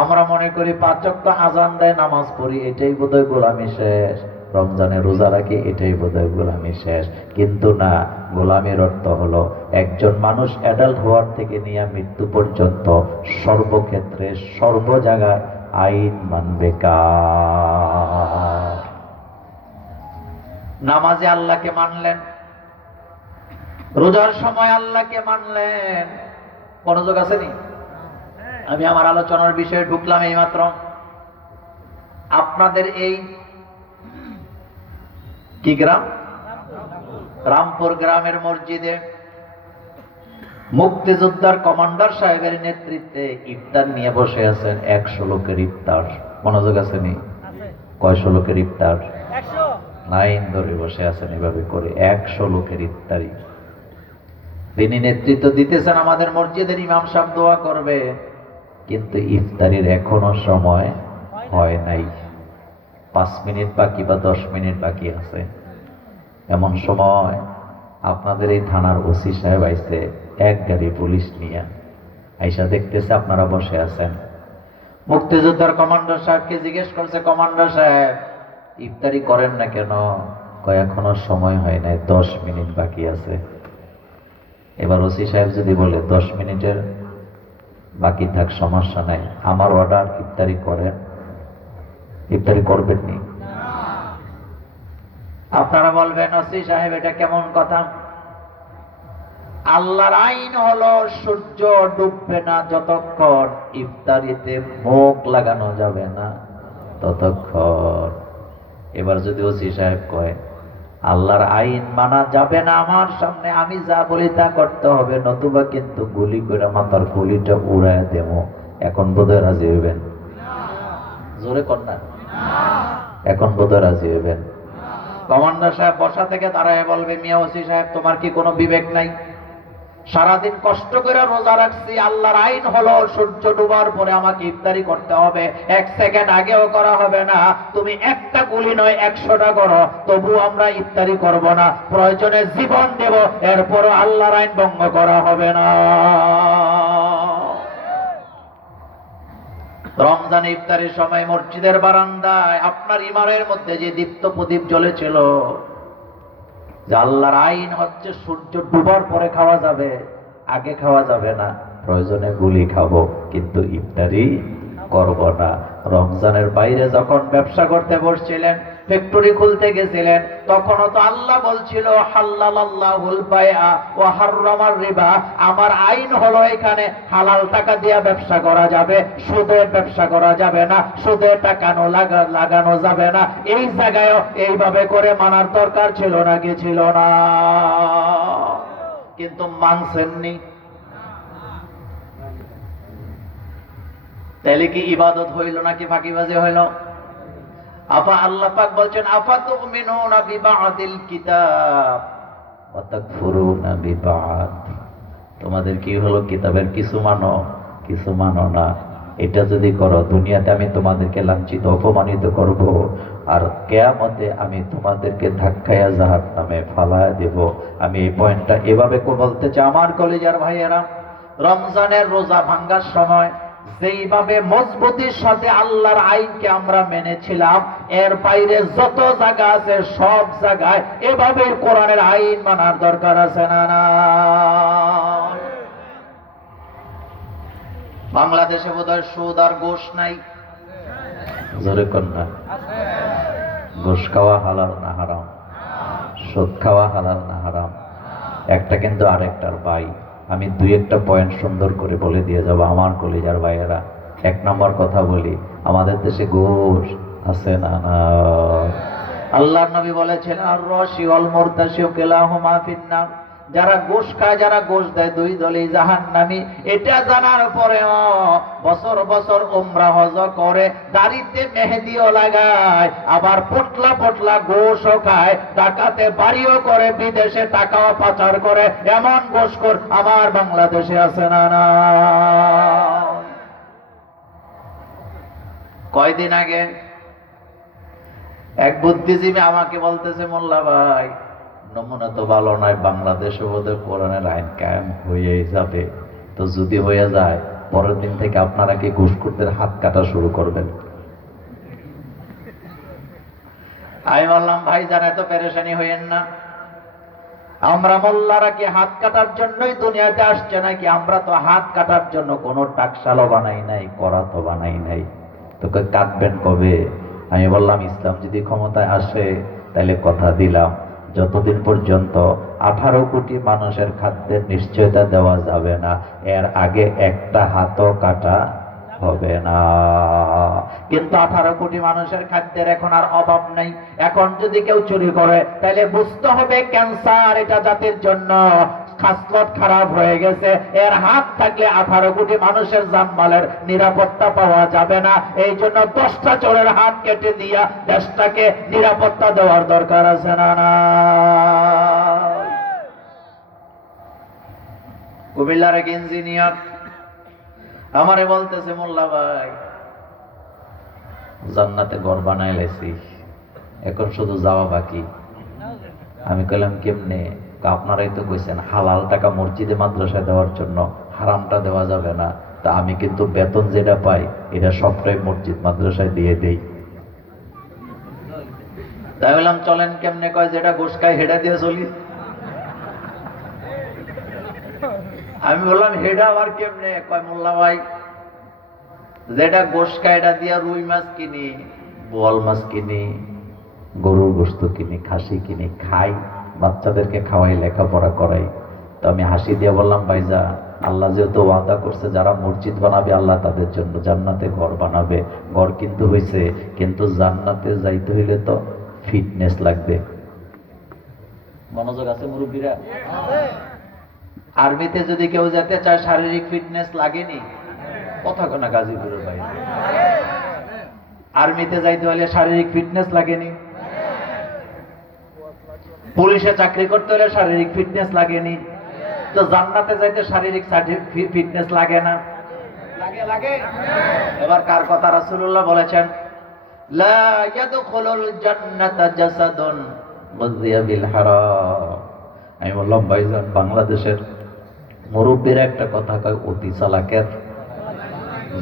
আমরা মনে করি 5 ওয়াক্ত আজান দেয়, নামাজ পড়ি, এটাই বোধহয় গোলামি শেষ, রমজানে রোজা রাখি, এটাই বোধহয় গোলামি শেষ। কিন্তু না, গোলামির অর্থ হলো একজন মানুষ অ্যাডাল্ট হওয়ার থেকে নিয়ে মৃত্যু পর্যন্ত সর্বক্ষেত্রে সর্ব জায়গায় আইন মানবে কার? নামাজে আল্লাহকে মানলেন, রোজার সময় আল্লাহকে মানলেন, মনোযোগ আছে নি? আমি আমার আলোচনার বিষয়ে ঢুকলাম এইমাত্র। আপনাদের এই কি গ্রাম, রামপুর গ্রামের মসজিদে মুক্তিযোদ্ধার কমান্ডার সাহেবের নেতৃত্বে ইফতার নিয়ে বসে আছেন। 100 লোকের ইফতার। মনোযোগ আছে নি? কয়শো লোকের ইফতার? লাইন ধরে বসে আছেন এভাবে করে 100 লোকের ইফতারি। তিনি নেতৃত্ব দিতেছেন, আমাদের মসজিদের ইমাম সাহেব দোয়া করবে, কিন্তু ইফতারির এখনো সময় হয় নাই। 5 মিনিট বাকি বা 10 মিনিট বাকি আছে। এমন সময় আপনাদের এই থানার ওসি সাহেব আইছে এক গাড়ি পুলিশ নিয়ে, আইসা দেখতেছে আপনারা বসে আছেন। মুক্তিযোদ্ধার কমান্ডার সাহেবকে জিজ্ঞেস করছে, কমান্ডার সাহেব ইফতারি করেন না কেন? কয় এখনো সময় হয় নাই, 10 মিনিট বাকি আছে। এবার ওসি সাহেব যদি বলে 10 মিনিটের বাকি থাক, সমস্যা নাই, আমার অর্ডার, ইফতারি করেন। ইফতারি করবেন নি? আপনারা বলবেন ওসি সাহেব এটা কেমন কথা? আল্লাহর আইন হলো সূর্য ডুববে না যতক্ষণ ইফতারিতে মুখ লাগানো যাবে না ততক্ষণ। এবার যদি ওসি সাহেব কয় আল্লাহর আইন মানা যাবে না আমার সামনে, আমি যা বলি তা করতে হবে, নতুবা কিন্তু গুলি করে মাথার গুলিটা উড়ায় দেব, এখন বোধহয় রাজি হইবেন? জোরে কর না, এখন বোধহয় রাজি হইবেন? কমান্ডার সাহেব বসা থেকে দাঁড়ায় বলবে, মিয়া ওসি সাহেব তোমার কি কোনো বিবেক নাই? সারাদিন কষ্ট করে রোজা রাখছি, আল্লাহর আইন হলো সূর্য ডুবার পরে আমাকে ইফতারি করতে হবে, 1 সেকেন্ড আগেও করা হবে না। তুমি একটা গুলি নয় 100টা করো, তবু আমরা ইফতারি করব না, প্রয়োজনে জীবন দেব, এরপরও আল্লাহর আইন ভঙ্গ করা হবে না। রমজান ইফতারের সময় মসজিদের বারান্দায় আপনার ইমারের মধ্যে যে দীপ্ত প্রদীপ জ্বলেছিল, যে আল্লাহর আইন হচ্ছে সূর্য ডুবার পরে খাওয়া যাবে, আগে খাওয়া যাবে না, প্রয়োজনে গুলি খাবো, কিন্তু ইফতারি করব না। রমজানের বাইরে যখন ব্যবসা করতে বসছিলেন, ফ্যাক্টরি খুলতে গেছিলেন, তখনও তো আল্লাহ বলছিল হাল্লালাল্লাহুল বাইআ ওয়া হাররামার রিবা, আমার আইন হলো এখানে হালাল টাকা দিয়ে ব্যবসা করা যাবে, সুদের ব্যবসা করা যাবে না, সুদে টাকা লাগানো যাবে না। এই জায়গায়ও এইভাবে করে মানার দরকার ছিল না কি ছিল না? কিন্তু মানছেননি। তাহলে কি ইবাদত হইল নাকি ফাঁকিবাজি হইল? আপা আল্লাহ পাক বলছেন আফাতুমিনুনা বিবাদিল কিতাব ওয়া তাকফুরুনা বিবাদ। তোমাদের কি হলো, কিতাবের কিছু মানো কিছু মানো না। এটা যদি করো, দুনিয়াতে আমি তোমাদেরকে লাঞ্ছিত অপমানিত করব, আর কিয়ামতে আমি তোমাদেরকে ধাক্কায়া জাহান্নামে ফালায় দেব। আমি এই পয়েন্টটা এভাবে বলতে চাই আমার কলিজার ভাইয়েরা। রমজানের রোজা ভাঙ্গার সময় যেইভাবে মজবুতির সাথে আল্লাহর আইনকে আমরা মেনেছিলাম, এর বাইরে যত জায়গা আছে সব জায়গায় এভাবে কোরআনের আইন মানার দরকার আছে না? না, বাংলাদেশে বোধহয় সুদ আর ঘুষ নাই। জোরে কন্যা, ঘুষ খাওয়া হালাল না হারাম? সুদ খাওয়া হালাল না হারাম? একটা কিন্তু আরেকটার ভাই। আমি 2-1টা পয়েন্ট সুন্দর করে বলে দিয়ে যাব আমার কলিজার ভাইয়েরা। 1 নম্বর কথা বলি, আমাদের দেশে ঘুষ আছে না? না। আল্লাহর নবী বলেছেন আর রাশি ওয়াল মুরতাশি কিলাহুমা ফিন্নার, যারা ঘুষ খায়, যারা ঘুষ দেয়, 2 দলই জাহান্নামী। এটা জানার পরেও বছর বছর উমরা হজ করে, দাড়িতে মেহেদিও লাগায়, আবার পটলা পটলা ঘুষও খায়, ডাকাতে বাড়িও করে, বিদেশে টাকাও পাচার করে। এমন ঘুষখোর আমার বাংলাদেশে আছে না? না। কয়দিন আগে এক বুদ্ধিজীবী আমাকে বলতেছে, মোল্লা ভাই নমুনা তো ভালো নয়, বাংলাদেশে বোধহয় কোরআনের আইন কায়েম হয়ে যাবে, তো যদি হয়ে যায় পরের দিন থেকে আপনারা কি ঘুষখোরদের হাত কাটা শুরু করবেন? আমি বললাম ভাই জান এত পেরেশানি হইয়েন না, আমরা মোল্লারা কি হাত কাটার জন্যই দুনিয়াতে আসছে নাকি? আমরা তো হাত কাটার জন্য কোনো টাকশালও বানাই নাই, করাতও বানাই নাই, তোকে কাটবেন কবে? আমি বললাম ইসলাম যদি ক্ষমতায় আসে তাহলে কথা দিলাম যতদিন পর্যন্ত 18 কোটি মানুষের খাদ্যের নিশ্চয়তা দেওয়া যাবে না, এর আগে একটা হাতও কাটা হবে না। কিন্তু 18 কোটি মানুষের খাদ্যের এখন আর অভাব নেই। এখন যদি কেউ চুরি করে তাহলে বুঝতে হবে ক্যান্সার এটা জাতির জন্য, খাসলত খারাপ হয়ে গেছে। এর হাত থাকলে 18 কোটি মানুষের জানমালের নিরাপত্তা পাওয়া যাবে না। এই জন্য 10টা চোরের হাত কেটে দিয়া দেশটাকে নিরাপত্তা দেওয়ার দরকার আছে না? না, কুমিল্লার এক ইঞ্জিনিয়ার আমারে বলতেছে, মোল্লা ভাই জান্নাতে ঘর বানাই লাইছি, এখন শুধু যাওয়া বাকি। আমি কইলাম কেমনে? আপনারাই তো কইছেন হালাল টাকা মসজিদে মাদ্রাসায় দেওয়ার জন্য, হারামটা দেওয়া যাবে না। তা আমি কিন্তু বেতন যেটা পাই এটা সবটাই মসজিদ মাদ্রাসায় দিয়ে দেই। তাই বললাম চলেন কেমনে? কয় যেটা ঘুষ খাই হেডা দিয়ে চলি। আমি বললাম হেডা আবার কেমনে? কয় মোল্লা ভাই যেটা গোশ খায় এটা দিয়া রুই মাছ কিনি, বোয়াল মাছ কিনি, গরুর গোশত কিনি, খাসি কিনি, খাই, বাচ্চাদেরকে খাওয়াই, লেখাপড়া করাই। তো আমি হাসি দিয়ে বললাম ভাইজা, আল্লাহ যেহেতু ওয়াদা করছে যারা মসজিদ বানাবে আল্লাহ তাদের জন্য জান্নাতে ঘর বানাবে। ঘর কিন্তু হয়েছে, কিন্তু জান্নাতে যাইতে হইলে তো ফিটনেস লাগবে। মনোযোগ আছে মুরব্বীরা? আর্মিতে যদি কেউ যেতে চায় শারীরিক ফিটনেস লাগেনি? কথা কোনা গাজীপুরের বাইরে আর্মিতে যাইতে হলে শারীরিক ফিটনেস লাগেনি? পুলিশে চাকরি করতে হলে শারীরিক ফিটনেস লাগেনি? তো জান্নাতে যাইতে শারীরিক ফিটনেস লাগে না? লাগে, লাগে। এবার কার কথা? রাসূলুল্লাহ বলেছেন, লা ইয়াদখুলুল জান্নাতা জাসাদুন গুযিয়া বিল হারাম। আমি বললাম ভাইজান বাংলাদেশের মুরব্বীরা একটা কথা কয়, অতি চালাকের,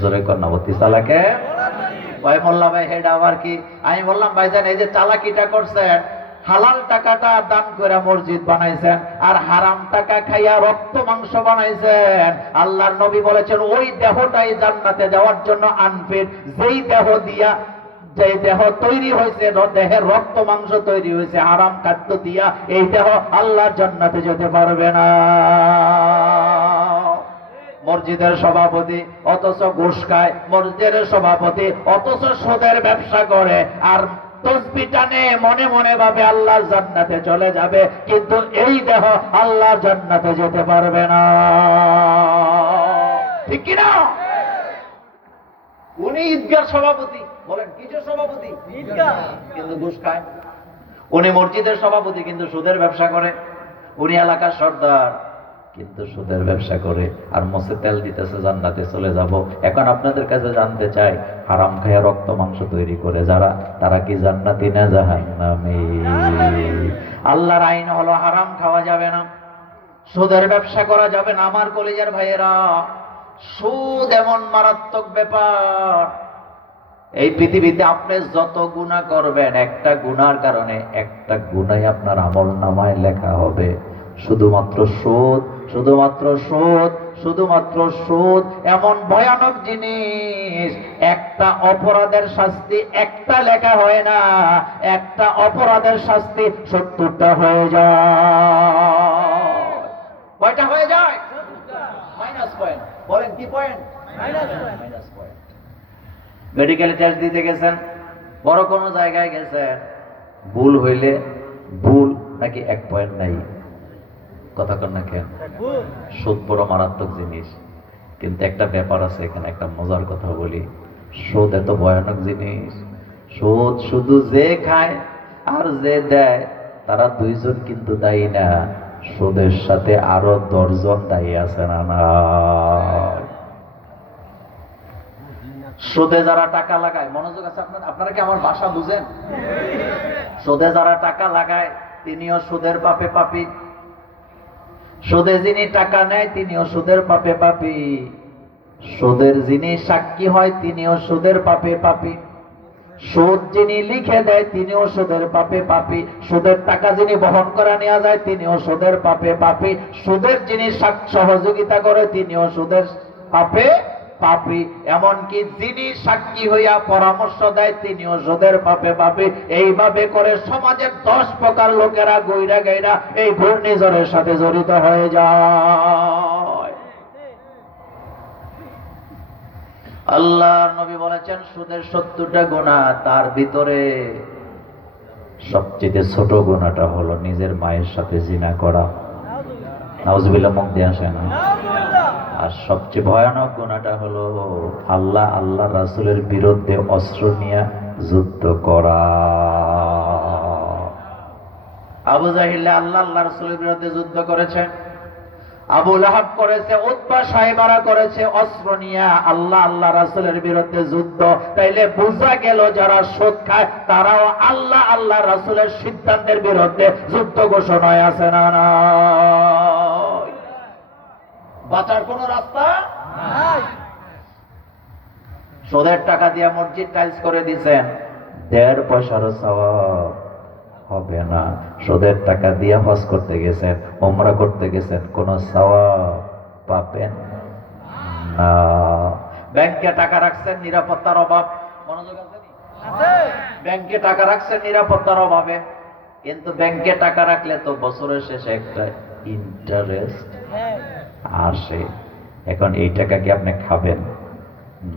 জোরে কর না, অতি চালাকের। ভাই মোল্লা ভাই হেডা আবার কি? আমি বললাম ভাইজান এই যে চালাকিটা করছেন, হালাল টাকাটা দান করে মসজিদ বানাইছেন আর হারাম টাকা খাইয়া রক্ত মাংস বানাইছেন। আল্লাহর নবী বলেছেন ওই দেহটাই জান্নাতে যাওয়ার জন্য আনফিট। যেই দেহ দিয়া, যে দেহ তৈরি হয়েছে, দেহের রক্ত মাংস তৈরি হয়েছে হারাম খাদ্য দিয়া, এই দেহ আল্লাহর জান্নাতে যেতে পারবে না। মসজিদের সভাপতি অথচ ঘুষ খায়, মসজিদের সভাপতি অথচ সুদের ব্যবসা করে, আর তসবিহ টানে মনে মনে ভাবে আল্লাহর জান্নাতে চলে যাবে, কিন্তু এই দেহ আল্লাহর জান্নাতে যেতে পারবে না। ঠিক কি না? উনি ঈদগার সভাপতি, বলেন কিসের সভাপতি? ঈদগাহ, কিন্তু ঘুষ খায়। উনি মসজিদের সভাপতি কিন্তু সুদের ব্যবসা করে। উনি এলাকার সর্দার কিন্তু সুদের ব্যবসা করে, আর মোষে তেল দিতেছে জান্নাতে চলে যাব। এখন আপনাদের কাছে জানতে চাই, হারাম খায়া রক্ত মাংস তৈরি করে যারা, তারা কি জান্নাতি না জাহান্নামী? আল্লাহর আইন হলো হারাম খাওয়া যাবে না, সুদের ব্যবসা করা যাবে না। আমার কলিজার ভাইয়েরা, সুদ এমন মারাত্মক ব্যাপার, এই পৃথিবীতে আপনি যত গুনাহ করবেন, একটা গুনার কারণে একটা গুনাহ আপনার আমলনামায় লেখা হবে। শুধুমাত্র সুদ, শুধুমাত্র সুদ, শুধুমাত্র সুদ এমন ভয়ানক জিনিস, একটা অপরাধের শাস্তি একটা লেখা হয় না, একটা অপরাধের শাস্তি 70টা হয়ে যায়। কয়টা হয়ে যায়? Minus point. বলেন কি point? Minus point. Medical test দিতে গেছেন, বড় কোনো জায়গায় গেছেন, ভুল হইলে ভুল নাকি 1 পয়েন্ট নাই? কথা কন না কেন? সুদ বড় মারাত্মক জিনিস, কিন্তু একটা ব্যাপার আছে এখানে, একটা মজার কথা বলি। সুদ এত ভয়ানক জিনিস, সুদ শুধু যে খায় আর যে দেয় তারা দুইজন কিন্তু দায়ী না, সুদের সাথে আরো 10 জন দায়ী আছে না? না, সুদে যারা টাকা লাগায়, মনোযোগ আছে আপনারা কি আমার ভাষা বুঝেন? সুদে যারা টাকা লাগায় তিনিও সুদের পাপে পাপী, সুদে যিনি টাকা নেয় তিনিও সুদের পাপে পাপী, সুদের যিনি সাক্ষী হয় তিনিও সুদের পাপে পাপী, সুদ যিনি লিখে দেয় তিনিও সুদের পাপে পাপী, সুদের টাকা যিনি বহন করে নেওয়া যায় তিনিও সুদের পাপে পাপী, সুদের যিনি সহযোগিতা করে তিনিও সুদের পাপে পাপী, এমনকি যিনি সাক্ষী হইয়া পরামর্শ দেয় তিনিও সুদের পাপে পাপী। এইভাবে করে সমাজের 10 প্রকার লোকেরা গইরা গাইরা এই ঘূর্ণিঝড়ের সাথে জড়িত হয়ে যায়। আল্লাহর নবী বলেছেন সুদের 70টা গুনাহ, তার ভিতরে সবচেয়ে ছোট গুনাহটা হলো নিজের মায়ের সাথে জিনা করা। নাউজুবিল্লাহ, মুখ দিয়ে আসে না। আর সবচেয়ে ভয়ানক গুনাহটা হলো আল্লাহ রাসূলের বিরুদ্ধে অস্ত্র নিয়ে যুদ্ধ করা। আবু জাহিল আল্লাহ রাসূলের বিরুদ্ধে যুদ্ধ করেছে, আবু লাহাব করেছে, উতবা সাহেবারা করেছে, অস্ত্র নিয়ে আল্লাহ রাসূলের বিরুদ্ধে যুদ্ধ। তাইলে বোঝা গেল যারা সুদ খায় তারাও আল্লাহ রাসূলের সিদ্ধান্তের বিরুদ্ধে যুদ্ধ ঘোষণায় আছে না নাই? বাঁচার কোন রাস্তা নাই। সুদের টাকা দিয়ে মসজিদ টাইলস করে দিয়েছেন, 1.5 পয়সারও সওয়াব হবে না। সুদের টাকা দিয়ে হজ করতে গেছেন, উমরা করতে গেছেন, কোন সওয়াব পাবেন না। ব্যাংকে টাকা রাখছেন নিরাপত্তার অভাব, মনোযোগ আছে? ব্যাংকে টাকা রাখছেন নিরাপত্তার অভাবে, কিন্তু ব্যাংকে টাকা রাখলে তো বছরের শেষে একটা ইন্টারেস্ট আসে। এখন এই টাকা কি আপনি খাবেন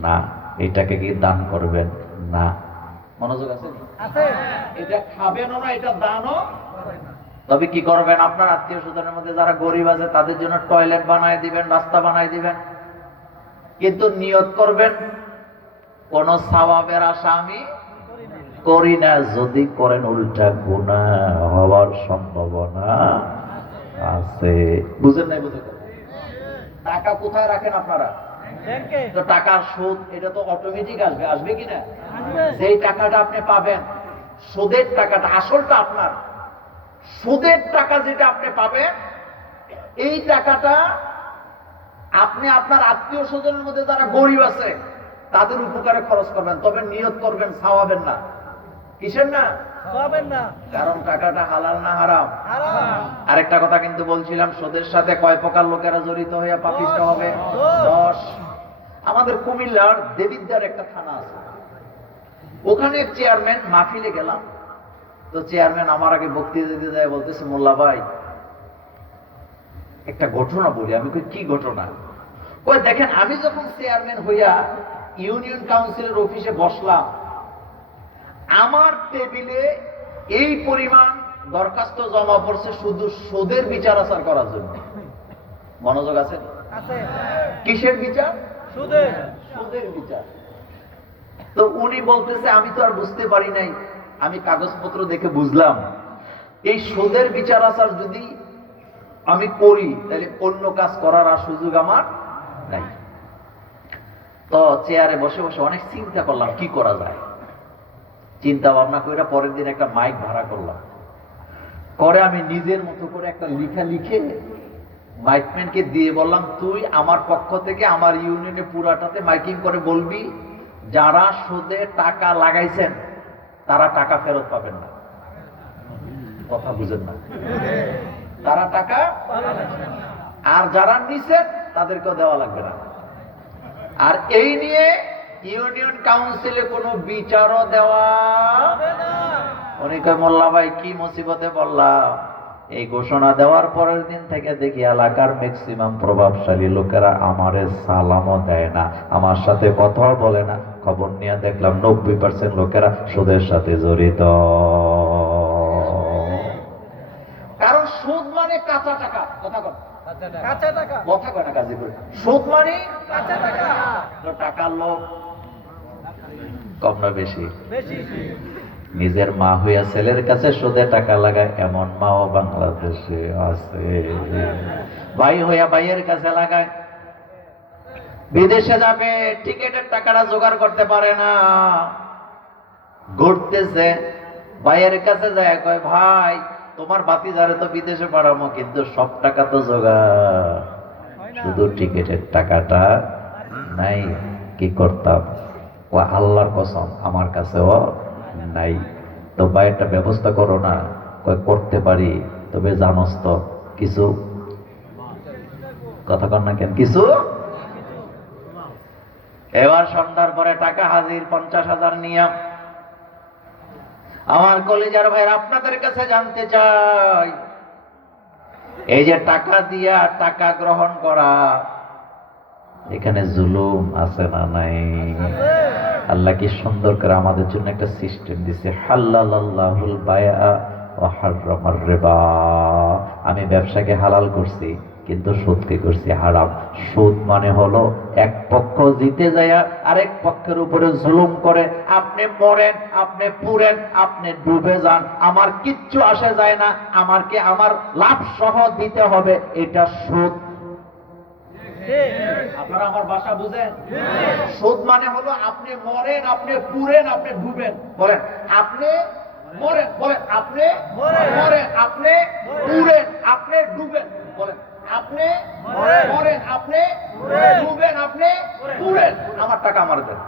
না, এই টাকা কি দান করবেন না? মনোযোগ আছে? এটা খাবেনও না, এটা দানও। তবে কি করবেন? আপনার আত্মীয় স্বজনের মধ্যে যারা গরিব আছে তাদের জন্য টয়লেট বানায় দিবেন, রাস্তা বানায় দিবেন, কিন্তু নিয়ত করবেন কোন সওয়াবের আশা আমি করি না। যদি করেন উল্টা গুনাহ হওয়ার সম্ভাবনা আছে। বুঝেন নাই? বুঝেন? টাকা কোথায় রাখেন আপনারা? ব্যাংকে। তো টাকার সুদ এটা তো অটোমেটিক আসবে, আসবে কিনা? যেই টাকাটা আপনি পাবেন, সুদের টাকাটা, আসলটা আপনার, সুদের টাকা যেটা আপনি পাবেন, এই টাকাটা আপনি আপনার আত্মীয় স্বজনের মধ্যে যারা গরিব আছে তাদের উপকারে খরচ করবেন। তবে নিয়ত করবেন সওয়াবের না। কিসের না? সওয়াবের না। কারণ টাকাটা হালাল না হারাম? হারাম। আরেকটা কথা কিন্তু বলছিলাম, সুদের সাথে কয় প্রকার লোকেরা জড়িত হয়ে পাপিষ্ট হবে? 10। আমাদের কুমিল্লার দেবিদ্দার একটা থানা আছে, ওখানে চেয়ারম্যান মাহফিলে গেলাম। তো চেয়ারম্যান আমার আগে বক্তৃতা দিতে যায়, বলতেছে মোল্লা ভাই একটা ঘটনা বলি। আমি কই কি ঘটনা? কই দেখেন, আমি যখন চেয়ারম্যান হইয়া ইউনিয়ন কাউন্সিলের অফিসে বসলাম, আমার টেবিলে এই পরিমাণ দরখাস্ত জমা পড়ছে শুধু সুদের বিচার আচার করার জন্য। মনোযোগ আছে? কিসের বিচার? সুদের বিচার। তো উনি বলতেছে আমি তো আর বুঝতে পারি নাই, আমি কাগজপত্র দেখে বুঝলাম এই সুদের বিচার আচার যদি আমি করি তাহলে অন্য কাজ করার আর সুযোগ আমার নাই। তো চেয়ারে বসে বসে অনেক চিন্তা করলাম কি করা যায়। চিন্তা ভাবনা করে পরের দিন একটা মাইক ভাড়া করলাম, করে আমি নিজের মতো করে একটা লিখা লিখে মাইকম্যানকে দিয়ে বললাম, তুই আমার পক্ষ থেকে আমার ইউনিয়নে পুরাটাতে মাইকিং করে বলবি যারা সুদে টাকা লাগাইছেন তারা টাকা ফেরত পাবেন না। কথা বুঝেন না? তারা টাকা, আর যারা নিছেন তাদেরকেও দেওয়া লাগবে না। আর এই নিয়ে ইউনিয়ন কাউন্সিলে কোনো বিচারও দেওয়া উনি কয় মোল্লা ভাই কি মুসিবতে বললাম। এই ঘোষণা দেওয়ার পরের দিন থেকে দেখি এলাকার ম্যাক্সিমাম প্রভাবশালী লোকেরা আমারে সালামও দেয় না, আমার সাথে কথাও বলে না। খবর নিয়ে দেখলাম 90% লোকেরা সুদের সাথে জড়িত। কারণ সুদ মানে কাঁচা টাকা। কথা কর, কাঁচা টাকা। কথা কয় না কাজী করে। সুদ মানে কাঁচা টাকা। তো টাকার লোভ কম না বেশি? বেশি। নিজের মা হইয়া ছেলের কাছে সুদে টাকা লাগায় এমন মাও বাংলাদেশে আছে। ভাই হইয়া ভাইয়ের কাছে লাগায়, বিদেশে যাবে টিকেটের টাকাটা জোগাড় করতে পারে না, ঘুরতেছে ভাইয়ের কাছে যায়, কয় ভাই তোমার বাতিজারে তো বিদেশে পাঠাবো, কিন্তু সব টাকা তো জোগাড়, শুধু টিকেটের টাকাটা নাই, কি করতাম? ও আল্লাহর কসম আমার কাছেও নাই। তো ভাই একটা ব্যবস্থা করো না। কয় করতে পারি, তবে জানোস তো কিছু। কথা কর না কেন? কিছু এবার সন্ধ্যার পরে টাকা হাজির 50,000 নিয়ে। আমার কলিজার ভাইরা, আপনাদের কাছে জানতে চাই, এই যে টাকা দিয়া টাকা গ্রহণ করা, এখানে জুলুম আছে না নাই? আল্লাহ কি সুন্দর করে আমাদের জন্য একটা সিস্টেম দিছে, হালালাল্লাহুল বায়আ ওয়া হাররামার রিবা। আমি ব্যবসাকে হালাল করছি, কিন্তু সুদকে করছি হারাম। সুদ মানে হলো এক পক্ষ জিতে যায় আরেক পক্ষের উপরে জুলুম করে, আপনি মরেন, আপনি পুরেন, আপনি ডুবে যান, আমার কিচ্ছু আসে যায় না, আমাকে আমার লাভ সহ দিতে হবে, এটা সুদ। আপনারা আমার ভাষা বুঝেন? সুদ মানে হলো আপনি মরেন, আপনি পুরেন, আপনি ডুবেন। বলেন আপনি মরেন, বলেন আপনি মরেন, আপনি পুরেন, আপনি ডুবেন। বলেন আপনি মরেন, আপনি ডুবেন, আপনি পুরেন, আমার টাকা আমার দেন।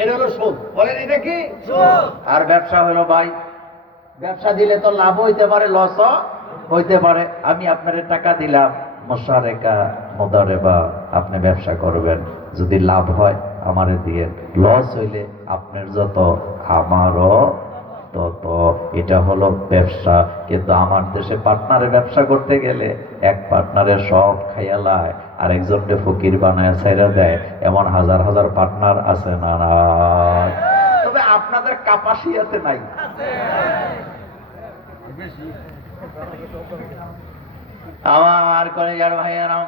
এটা হলো সুদ। বলেন এটা কি সুদ? আর ব্যবসা হলো ভাই, ব্যবসা দিলে তো লাভ হইতে পারে, লস হইতে পারে। আমি আপনার টাকা দিলাম, মুশারাকা মুদারাবা, আপনি ব্যবসা করবেন, যদি লাভ হয় আমারে দিয়ে, লস হইলে আপনার যত আমারও তত। এটা হলো ব্যবসা। কিন্তু আমার দেশে পার্টনারে ব্যবসা করতে গেলে এক পার্টনারে সব খাইয়ালায়, আরেকজনকে ফকির বানায় ছাইরা দেয়, এমন হাজার হাজার পার্টনার আছে না? তবে আপনাদের কাপাসিয়াতে নাই। আমার কলিজার ভাইয়েরা,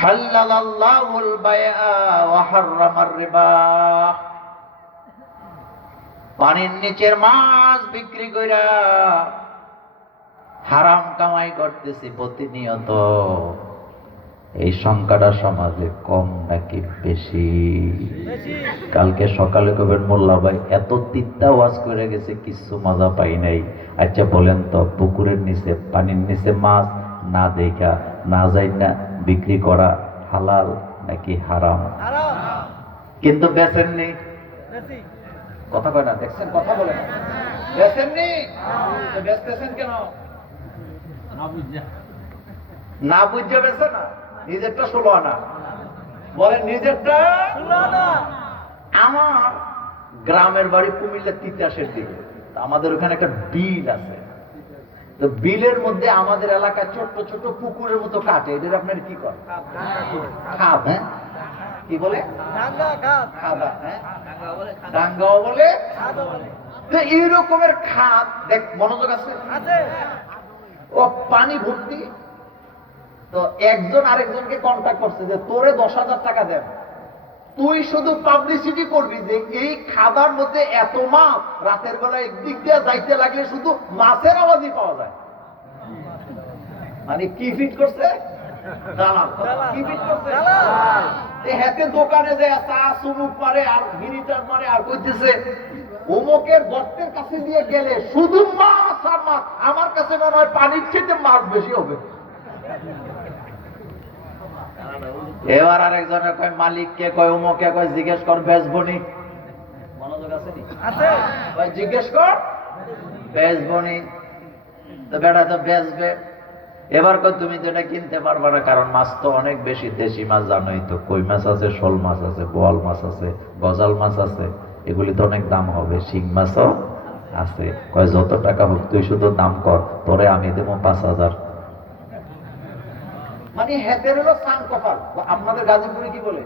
হালালাল্লাহুল বায়আ ওয়া হাররামার রিবা। পানির নিচের মাছ বিক্রি কইরা হারাম কামাই করতেছি প্রতিনিয়ত। এই সংখ্যাটা সমাজে কম নাকি বেশি? কালকে সকালে কবেন মোল্লা ভাই এত তিত্তা ওয়াজ করে গেছে, কিছু মজা পাই নাই। আচ্ছা বলেন তো, পুকুরের নিচে পানির নিচে মাছ না দেখা না যাই না বিক্রি করা হালাল নাকি হারাম? কিন্তু বেচেননি, কথা কয় না, দেখছেন কথা বলে না, বেচেননি, বেচতেছেন কেন? না বুঝে বেছে না, নিজেরটা 16 আনা। বলেন নিজেরটা 16 আনা। আমার গ্রামের বাড়ি কুমিল্লা তিতাসের দিকে, আমাদের ওখানে একটা বিল আছে। তো বিলের মধ্যে আমাদের এলাকায় ছোট্ট ছোট্ট পুকুরের মতো কাটে, এদের আপনার কি করে? খাদ। হ্যাঁ কি বলে? খাদা। হ্যাঁ ডাঙ্গাও বলে। তো এইরকমের খাদ, দেখ মনোযোগ আছে, ও পানি ভর্তি। তো একজন আরেকজনকে কন্ট্যাক্ট করছে যে তোরে 10,000 টাকা দেব, তুই শুধু পাবলিসিটি করবি যে এই খাবার মধ্যে এত মাছ, রাতের বেলা একদিক দিয়ে যাইতে লাগলে শুধু মাছের আওয়াজই পাওয়া যায়। মানে কি ফিট করছে? দালাল। কি ফিট করছে? দালাল। হাতে দোকানে যায় চা চুমুক মারে আর মিনিটার মারে আর কইতেছে অমুকের গর্তের কাছে দিয়ে গেলে শুধু মাছ আর মাছ, আমার কাছে মনে হয় পানির চেয়ে মাছ বেশি হবে। এবার আরেকজনে কয় মালিককে, কয় অমুকে, কয় জিজ্ঞেস কর বেচবনি। মনোযোগ আছে নি? আছে। কয় জিজ্ঞেস কর বেচবনি। তো বেটা তো বেচবে। এবার কয় তুমি তো এটা কিনতে পারবা না, কারণ মাছ তো অনেক বেশি, দেশি মাছ জানোই তো, কই মাছ আছে, শোল মাছ আছে, বোয়াল মাছ আছে, গজাল মাছ আছে, এগুলি তো অনেক দাম হবে, শিং মাছও আছে। কয় যত টাকা হোক তুই শুধু দাম কর, তোরে আমি দেবো 5,000। মানে হেতের হলো সান কপাল। আপনাদের গাজীপুরে কি বলে?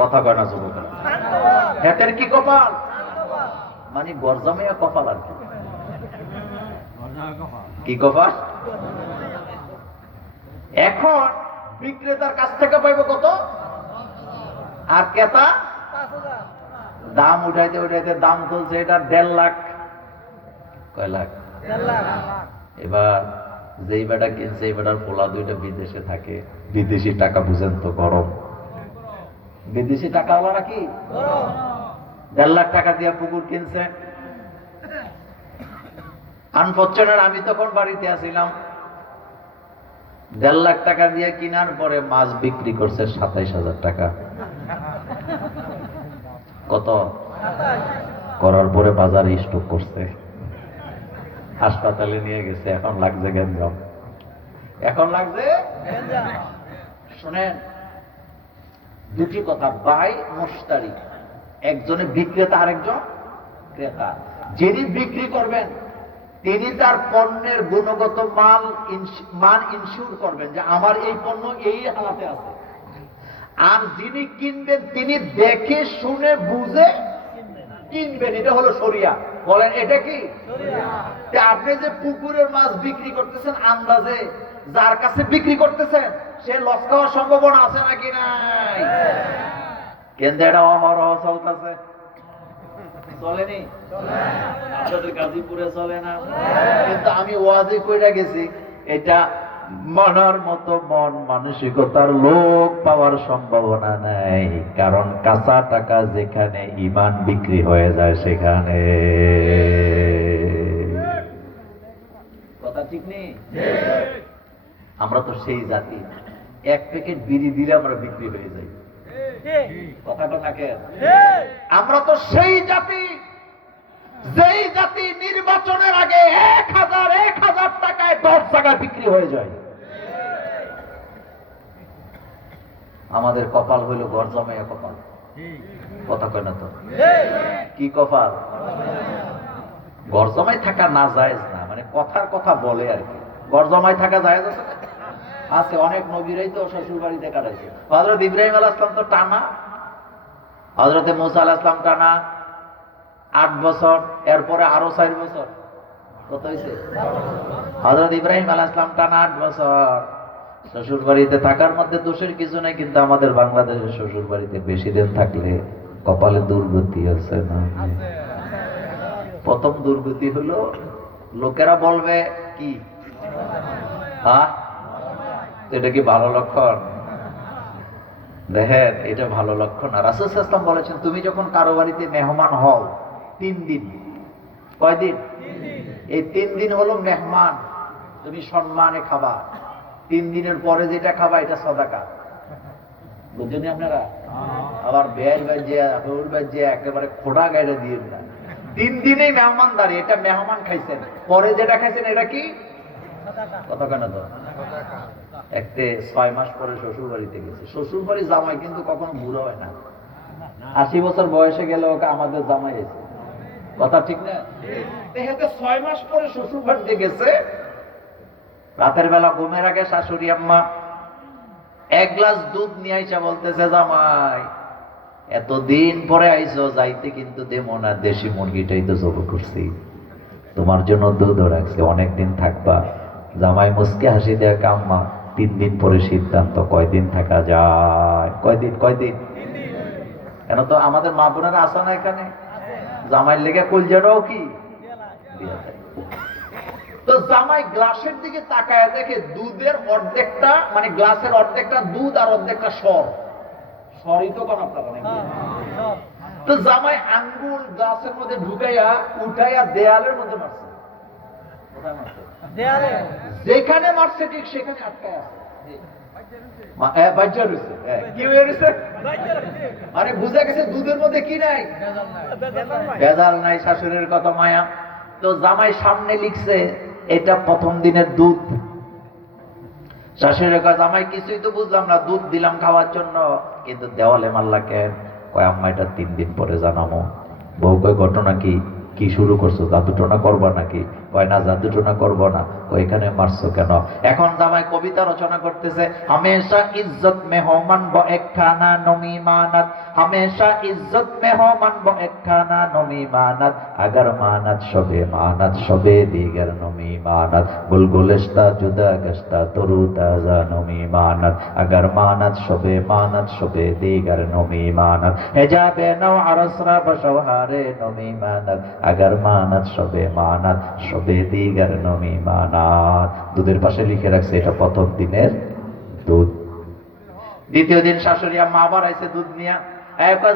কথা কয় না যুবকেরা। হেতের কি কপাল? মানে গরজামিয়া কপাল আর কি। কি কপাল? এখন বিক্রেতার কাছ থেকে পাইব কত, আর ক্রেতা দাম উঠাইতে উঠাইতে দাম তুলছে, এটা 1.5 লাখ। কয় লাখ? 1.5 লাখ। এবার যেই বেটা কিনছে, এই বেটার পোলা দুইটা বিদেশে থাকে, বিদেশি টাকা বুঝেন তো গরম, বিদেশি টাকা হলো নাকি 1.5 লাখ টাকা দিয়ে পুকুর কিনছে। আনফরচুনেট আমি তখন বাড়িতে আসিলাম। 1.5 লাখ টাকা দিয়ে কিনার পরে মাছ বিক্রি করছে 27,000 টাকা। কত করার পরে বাজারে স্টক করছে, হাসপাতালে নিয়ে গেছে, এখন লাগছে গেঞ্জাম, এখন লাগছে। শুনেন দুটি কথা, বাই মুশতারি, একজনে বিক্রেতা আরেকজন ক্রেতা। যিনি বিক্রি করবেন তিনি তার পণ্যের গুণগত মান ইনশিওর করবেন যে আমার এই পণ্য এই হালাতে আছে। আর যিনি কিনবেন তিনি দেখে শুনে বুঝে কিনবেন, এটা হলো শরিয়া। বলেন এটা কি? আপনি যে পুকুরের মাছ বিক্রি করতেছেন আন্দাজে, যার কাছে বিক্রি করতেছেন সে লস খাওয়ার সম্ভাবনা আছে নাকি নাই? কিন্তু এটা অহরহ চলতেছে, চলেনি? আপনাদের গাজীপুরে চলে না? কিন্তু আমি ওয়াজে কইরা গেছি, এটা মানার মতো মন মানসিকতার লোক পাওয়ার সম্ভাবনা নাই, কারণ কাঁচা টাকা যেখানে ঈমান বিক্রি হয়ে যায় সেখানে। কথা ঠিক নেই? আমরা তো সেই জাতি, এক প্যাকেট বিড়ি দিলে আমরা বিক্রি হয়ে যাই। কথাটা নাকি? আমরা তো সেই জাতি, যেই জাতি নির্বাচনের আগে 1000 টাকায় 10 টাকা বিক্রি হয়ে যায়। আমাদের কপাল হইল ঘর জমাইয়া কপাল। কথা কয় না তো? কি কপাল? ঘর জমাই থাকা না জায়েজ না, মানে কথার কথা বলে আর কি। ঘর জমাই থাকা জায়েজ আছে না? আছে। অনেক নবীরাই তো শ্বশুর বাড়িতে কাটাইছে। হযরত ইব্রাহিম আলাইহিস সালাম তো টানা, হযরত মুসা আলাইহিস সালাম টানা 8 বছর, এরপরে আরো 4 বছর। কত হয়েছে? হযরত ইব্রাহিম আলাইহিস সালাম টানা 8 বছর শ্বশুর বাড়িতে থাকার মধ্যে দোষের কিছু নাই, কিন্তু আমাদের বাংলাদেশের শ্বশুর বাড়িতে বেশি দিন থাকলে কপালে দুর্গতি আছে না? প্রথম দুর্গতি হলো লোকেরা বলবে কি, হ্যাঁ এটা কি ভালো লক্ষণ? দেখেন এটা ভালো লক্ষণ না। রাসূল সাল্লাল্লাহু আলাইহি ওয়াসাল্লাম বলেছেন, তুমি যখন কারো বাড়িতে মেহমান হও 3 দিন, কয়দিন? এই 3 দিন হলো মেহমান, তুমি সম্মানে খাবা। 3 দিনের পরে যেটা খাবা এটা সাদাকা। বুঝছেন আপনারা? আবার বেয়ের বাজে হউর বাজে একেবারে খোড়া গাইড়ে দিয়ে না। 3 দিনেই মেহমানদারি, এটা মেহমান খাইছেন, পরে যেটা খাইছেন এটা কি সাদাকা। কথা কেন তো? একতে 6 মাস পরে শ্বশুর বাড়িতে গেছে। শ্বশুর বাড়ি জামাই কিন্তু কখনো বুড়ো হয় না। 80 বছর বয়সে গেলে ওকে আমাদের জামাই এসে। কথা ঠিক না? দেখেতে 6 মাস পরে শ্বশুর বাড়িতে গেছে। রাতের বেলা ঘুমের আগে শাশুড়ি আম্মা 1 গ্লাস দুধ নিয়ে আইসা বলতেছে, জামাই এতদিন পরে আইসো, যাইতে কিন্তু দেবো না, দেশি মুরগিটাই তো জব করছি, তোমার জন্য দুধও রাখছে, অনেকদিন থাকবা। জামাই মুসকে হাসি দেয়, আম্মা 3 দিন পরে সিদ্ধান্ত, কয়দিন থাকা যায়? কয়দিন? কেন তো আমাদের মা বোনেরা আসা না এখানে, জামাইয়ের লেগে কলজাটাও কি দিয়া দেয়। তো জামাই গ্লাসের দিকে তাকায় দেখে দুধের অর্ধেকটা, মানে গ্লাসের অর্ধেকটা দুধ আর অর্ধেকটা সরই তো কোন আপনারা নাকি? তো জামাই আঙ্গুল গ্লাসের মধ্যে ঢুকাইয়া উঠাইয়া দেয়ালের মধ্যে মারছে। কোথায় মারছে? দেয়ালে। যেখানে মারছে ঠিক সেখানে আটকায় আছে। মানে বুঝা গেছে দুধের মধ্যে কি নাই, ভেজাল নাই। শাশুড়ির কত মায়া। তো জামাই সামনে লিখছে এটা প্রথম দিনের দুধ। শাশুড়ি কয়, জামাই কিছুই তো বুঝলাম না, দুধ দিলাম খাওয়ার জন্য, কিন্তু দেওয়ালে মারলা কেন? কয়, আম্মা এটা 3 দিন পরে জানাবো। বউ কয়, ঘটনা কি? কি শুরু করছো? জাদুটোনা করবা নাকি? কয়, না জাদুটোনা করবো না। কয়, এখানে মারছো কেন? এখন জামাই কবিতা রচনা করতেছে, হামেশা ইজ্জত মেহমান ব একখানা নমি মানাত, হামেশা ইজ্জত মেহমান ব একখানা নমি মানাত, আগার মানাত সবে দিগার নমি মানাত, গুলগুলিস্তা জুদা গস্তা তরু তাজা নমি মানাত, আগার মানাত সবে দিগার নমি মানাত, হেজাবে নও আরসরা বসহারে নমি মানাত, আগার মানাত সবে দিগার নমি মানাত। দুধের পাশে লিখে রাখছে এটা প্রথম দিনের দুধ। দ্বিতীয় দিন শাশুড়ি আম্মা আবার আইছে দুধ নিয়া।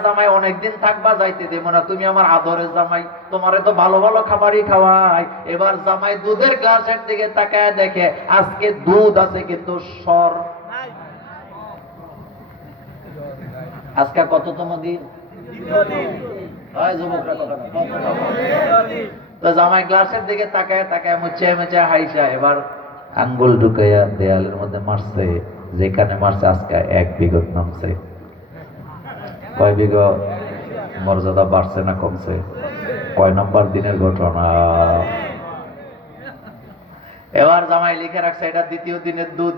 জামাই অনেকদিন থাকবা, যাইতে দেবো না, তুমি আমার আদরের জামাই, তোমারে তো ভালো ভালো খাবারই খাওয়াই। এবার জামাই দুধের গ্লাসের দিকে তাকায় দেখে আজকে দুধ আছে কিন্তু সর। আজকে কততম দিন? তো জামাই গ্লাসের দিকে তাকায় মুছে হাইসা এবার আঙ্গুল ঢুকাইয়া দেয়ালের মধ্যে মারছে। যেখানে মারছে আজকে 1 বিঘত নামছে। কয় বিঘা? মর্যাদা বাড়ছে না কমছে? কয় নাম্বার দিনের ঘটনা? এবার জামাই লিখে রাখছে এটা দ্বিতীয় দিনের দুধ।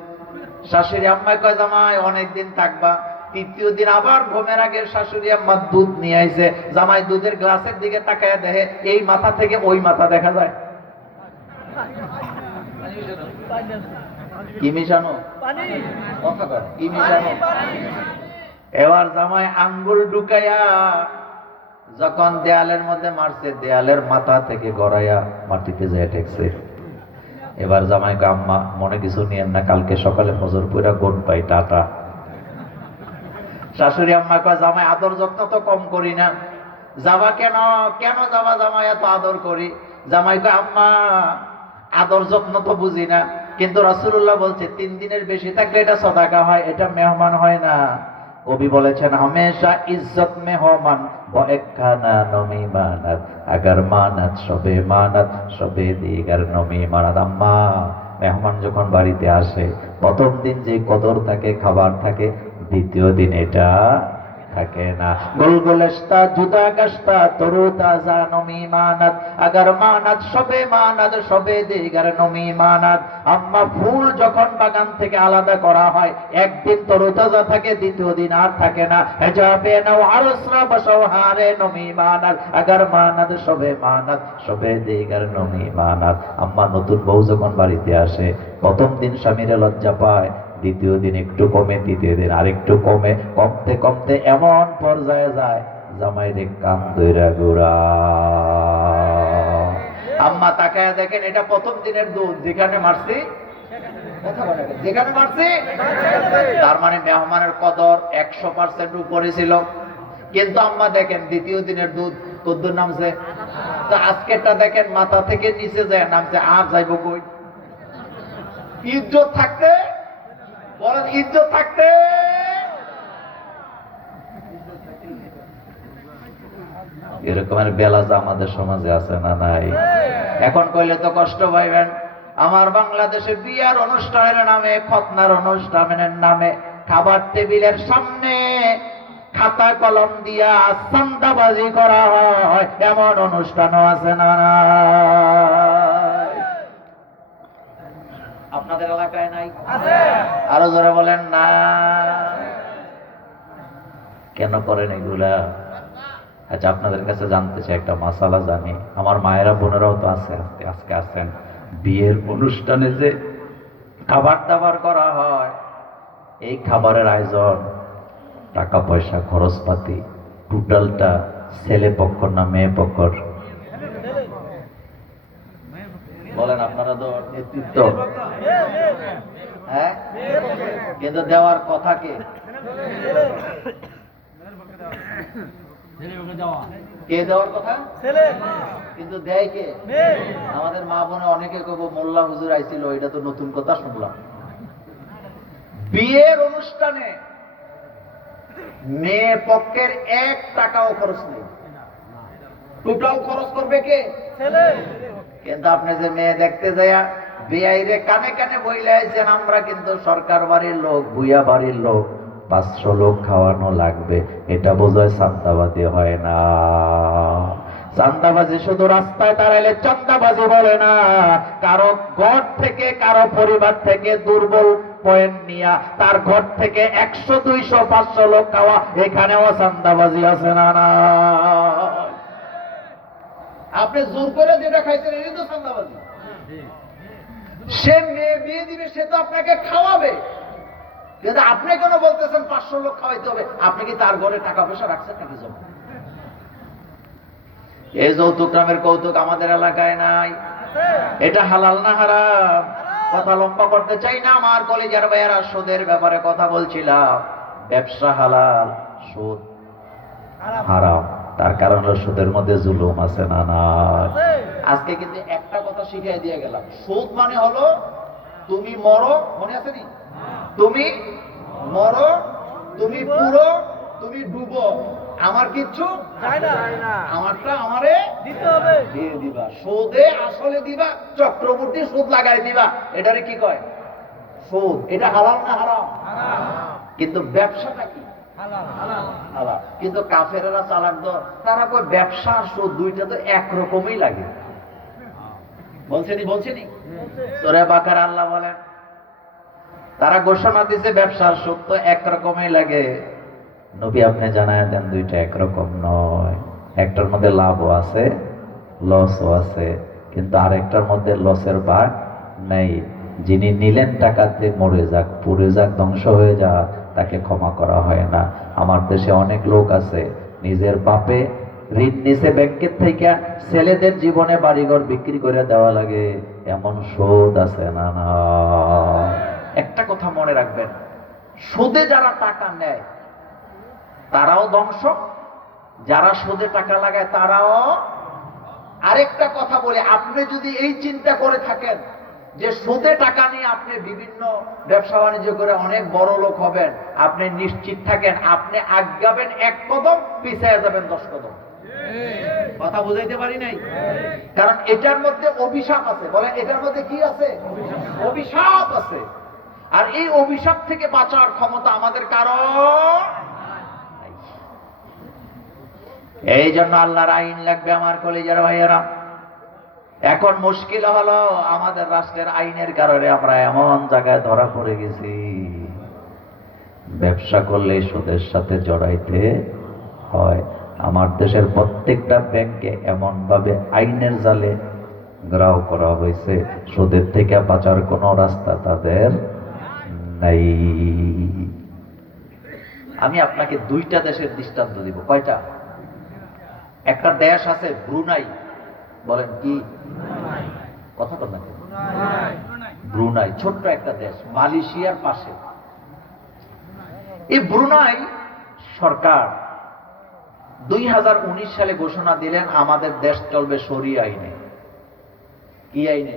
শাশুড়ি আম্মায় কয় জামাই অনেকদিন থাকবা। তৃতীয় দিন আবার ঘুমের আগের শাশুড়ি আম্মা দুধ নিয়ে আইছে। জামাই দুধের গ্লাসের দিকে তাকায় দেখে এই মাথা থেকে ওই মাথা দেখা যায়। কি মিশানো? কি মিশানো? এবার জামাই আঙ্গুল ঢুকাইয়া যখন দেয়ালের মধ্যে মারছে, দেয়ালের মাথা থেকে গড়াইয়া মাটিতে যায় ঠেকছে। এবার জামাই কয় আম্মা মনে কিছু নিয়েন না, কালকে সকালে ফজর পইরা গুড বাই টাটা। শাশুড়ি আম্মা কয় জামাই আদর যত্ন তো কম করি না, যাবা কেন? কেন যাবা জামাই, এত আদর করি। জামাই কয় আম্মা আদর যত্ন তো বুঝি না, কিন্তু রাসূলুল্লাহ বলছে 3 দিনের বেশি থাকলে এটা সদাকা হয়, এটা মেহমান হয় না। কবি বলেছেন হমেশা ইজ্জত মেহমান বএখানা নমি মানাত, আগার মানাত সবে মানাত সবে দিগার নমি মানাত। আম্মা মেহমান যখন বাড়িতে আসে প্রথম দিন যে কদর থাকে, খাবার থাকে, দ্বিতীয় দিন এটা থাকে না। গুলগুলস্তা জুদা গাস্তা তরু তাজা নমি মানাত, আগার মানাত সবে মানাত সবে দিগার নমি মানাত। আম্মা ফুল যখন বাগান থেকে আলাদা করা হয় একদিন তরু তাজা থাকে, দ্বিতীয় দিন আর থাকে না। হেজাবে নাও আরসরা বসাও হারে নমি মানাত, আগার মানাত সবে মানাত সবে দিগার নমি মানাত। আম্মা নতুন বউ যখন বাড়িতে আসে প্রথম দিন স্বামীরে লজ্জা পায়, দ্বিতীয় দিন একটু কমে, তৃতীয় দিন আরেকটু কমে, কমতে কমতে এমন পর্যায়ে যায় জামাই রে কান দইরা গোড়া। আম্মা তাকায় দেখেন এটা প্রথম দিনের দুধ, যেখানে মারছি যেখানে মারছি, তার মানে মেহমানের কদর 100% উপরে ছিল। কিন্তু আম্মা দেখেন দ্বিতীয় দিনের দুধ কদ্দুর নামছে, তো আজকেরটা দেখেন মাথা থেকে নিচে যায় নামছে। আর যাইব কই? ইজ্জত থাকতে বলেন, ইজ্জত থাকতে। এরকমের বেলাজা আমাদের সমাজে আছে না নাই? এখন কইলে তো কষ্ট পাইবেন। আমার বাংলাদেশে বিয়ার অনুষ্ঠানের নামে, খতনার অনুষ্ঠানের নামে খাবার টেবিলের সামনে খাতা কলম দিয়া চাঁদাবাজি করা হয়, এমন অনুষ্ঠানও আছে না নাই? আপনাদের এলাকায় নাই? আরো জোরে বলেন না। কেন করেন এগুলা? আচ্ছা আপনাদের কাছে জানতে চাই, একটা মাসালা জানি। আমার মায়েরা বোনেরাও তো আছে, আজকে আছেন। বিয়ের অনুষ্ঠানে যে খাবার দাবার করা হয়, এই খাবারের আয়োজন, টাকা পয়সা খরচপাতি টোটালটা ছেলে পক্ষ না মেয়ে পক্ষর? বলেন, আপনারা তো নেতৃত্ব, হ্যাঁ, কিন্তু দেওয়ার কথা কে? কে দেওয়ার কথা? কিন্তু দেয় কে? আমাদের মা বোনে অনেকে কব মোল্লা হুজুর আইছিল, এটা তো নতুন কথা শুনলাম। বিয়ের অনুষ্ঠানে মেয়ে পক্ষের 1 টাকাও খরচ নেই, টোটাল খরচ করবে কে? ছেলে। কিন্তু আপনি যে মেয়ে দেখতে যায়া বিয়াইরে কানে কানে বইলে আইছেন আমরা কিন্তু সরকার বাড়ির লোক, ভুইয়া বাড়ির লোক, 500 লোক খাওয়ানো লাগবে, এটা বোঝায় চাঁদাবাজি হয় না। চাঁদাবাজি শুধু রাস্তায় দাঁড়াইলে চাঁদাবাজি বলে না, কারো ঘর থেকে, কারো পরিবার থেকে দুর্বল পয়েন্ট নিয়া তার ঘর থেকে 100, 200, 500 লোক খাওয়া, এখানেও চাঁদাবাজি আছে না না? আপনি জোর করে যেটা খাইছেন এই তো চাঁদাবাজি। সে মেয়ে বিয়ে দিবে, সে তো আপনাকে খাওয়াবে, কিন্তু আপনি কেন বলতেছেন 500 লোক খাওয়াইতে হবে? আপনি কি তার ঘরে টাকা পয়সা রাখছেন নাকি জমা? এই যৌতুক নামের কৌতুক আমাদের এলাকায় নাই। এটা হালাল না হারাম? কথা লম্বা করতে চাই না আমার কলেজের ভাইয়েরা, সুদের ব্যাপারে কথা বলছিলাম। ব্যবসা হালাল, সুদ হারাম। তার কারণ হলো সুদের মধ্যে জুলুম আছে না না? আজকে কিন্তু একটা কথা শিখিয়ে দিয়ে গেলাম, সুদ মানে হলো তুমি মরো, মনে আছে নি? তুমি মরো, তুমি পুরো, তুমি ডুবো, আমার কিচ্ছু আমারটা আমারে দিতে হবে, দিয়ে দিবা। সুদে আসলে দিবা, চক্রবর্তী সুদ লাগাই দিবা, এটারে কি কয়? সুদ। এটা হালাল না হারাম? কিন্তু ব্যবসাটা কি? হালাল। কিন্তু কাফেরেরা চালাক তো, তারা কই ব্যবসা আর সুদ দুইটা তো একরকমই লাগে। বলছেনি সূরা বাকারা আল্লাহ বলেন, তারা ঘোষণা দিছে ব্যবসার সুদ তো একরকমই লাগে। নবী আপনি জানায় দেন দুইটা একরকম নয়। একটার মধ্যে লাভও আছে, লসও আছে, কিন্তু আরেকটার মধ্যে লসের ভাগ নেই। যিনি নিলেন টাকাতে মরে যাক, পুড়ে যাক, ধ্বংস হয়ে যাক, তাকে ক্ষমা করা হয় না। আমার দেশে অনেক লোক আছে নিজের বাপে ঋণ নিছে ব্যাংকের থেকে, ছেলেদের জীবনে বাড়িঘর বিক্রি করে দেওয়া লাগে, এমন সুদ আছে না? না, একটা কথা মনে রাখবেন, সুদে যারা টাকা নেয় তারাও ধ্বংস, যারা সুদে টাকা লাগায় তারাও। আরেকটা কথা বলে, আপনি যদি এই চিন্তা করে থাকেন যে সুদে টাকা নিয়ে আপনি বিভিন্ন ব্যবসা বাণিজ্য করে অনেক বড় লোক হবেন, আপনি নিশ্চিত থাকেন আপনি আগাবেন 1 কদম, পিছিয়ে যাবেন 10 কদম। কথা বুঝাইতে পারি নাই? কারণ এটার মধ্যে অভিশাপ আছে। বলেন, এটার মধ্যে কি আছে? অভিশাপ আছে। আর এই অভিশাপ থেকে বাঁচার ক্ষমতা আমাদের কারো নাই। এই জন্য আল্লাহর আইন লাগবে আমার কলিজার ভাইয়েরা। এখন মুশকিল হলো, আমাদের রাষ্ট্রের আইনের কারণে আমরা এমন জায়গায় ধরা পড়ে গেছি, ব্যবসা করলে সুদের সাথে জড়াইতে হয়। আমার দেশের প্রত্যেকটা ব্যাংকে এমন ভাবে আইনের জালে গ্রাও করা হয়েছে, সুদের থেকে বাঁচার কোনো রাস্তা তাদের নাই। আমি আপনাকে 2টা দেশের দৃষ্টান্ত দিব। কয়টা? একটা দেশ আছে ব্রুনাই। বলেন কি? কথা বল না। ব্রুনাই ছোট্ট একটা দেশ, মালয়েশিয়ার পাশে। এই ব্রুনাই সরকার 2019 সালে ঘোষণা দিলেন আমাদের দেশ চলবে শরিয়া আইনে। কি আইনে?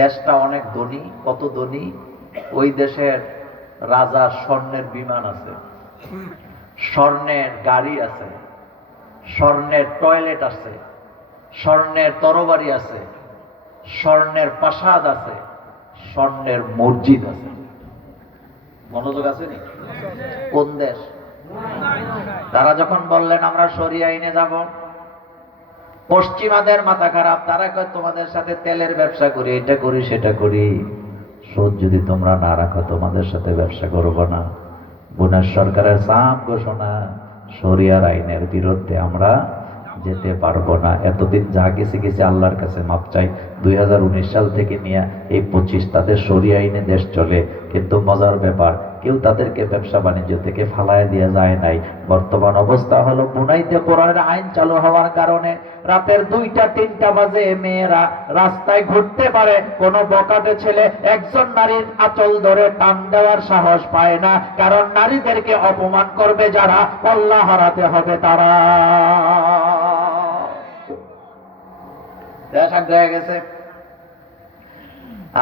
দেশটা অনেক ধনী। কত ধনী? ওই দেশের রাজার স্বর্ণের বিমান আছে, স্বর্ণের গাড়ি আছে, স্বর্ণের টয়লেট আছে, স্বর্ণের তরবারি আছে, স্বর্ণের প্রাসাদ আছে, স্বর্ণের মসজিদ আছে। মনোযোগ আছে নি? কোন দেশ? তারা যখন বললেন আমরা শরিয়া আইনে যাব, পশ্চিমাদের মাথা খারাপ। তারা কয় তোমাদের সাথে তেলের ব্যবসা করি, এটা করি, সেটা করি, সুদ যদি তোমরা না রাখো তোমাদের সাথে ব্যবসা করবো না। বুনাস সরকারের সাম ঘোষণা, শরিয়ার আইনের বিরুদ্ধে আমরা যেতে পারবো না। এতদিন যা গেছে আল্লাহর কাছে মাপ চাই। 2019 সাল থেকে নিয়ে এই 25 তাদের শরিয়া আইনে দেশ চলে। কিন্তু মজার ব্যাপার, কেউ তাদেরকে ব্যবসা বাণিজ্য থেকে ফালায় দিয়ে যায় নাই। বর্তমান অবস্থা হলো, বুনাইতে কোরআনের আইন চালু হওয়ার কারণে রাতের 2টা-3টা বাজে মেয়েরা রাস্তায় ঘুরতে পারে, কোন বকাটে ছেলে একজন নারীর আঁচল ধরে টান দেওয়ার সাহস পায় না। কারণ নারীদেরকে অপমান করবে যারা, আল্লাহ হারাতে হবে তারা। দেশ আগে গেছে।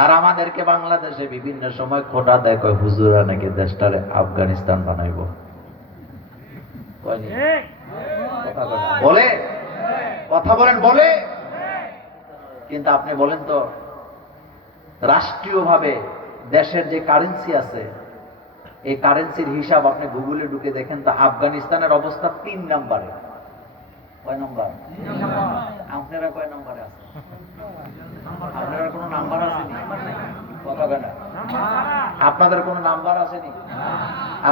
আর আমাদেরকে বাংলাদেশে বিভিন্ন সময় খোটা দেয়, কয় হুজুরা নাকি দেশটারে আফগানিস্তান বানাইব। বলে কথা বলেন, বলে। কিন্তু আপনি বলেন তো, রাষ্ট্রীয়ভাবে দেশের যে কারেন্সি আছে, এই কারেন্সির হিসাব আপনি গুগলে ঢুকে দেখেন তো, আফগানিস্তানের অবস্থা 3 নম্বরে। কয় নম্বর? আপনারা কয় নম্বরে আছে? আপনারা কোনো নাম্বার আসেনি? কথা বলেন, আপনাদের কোনো নাম্বার আসেনি?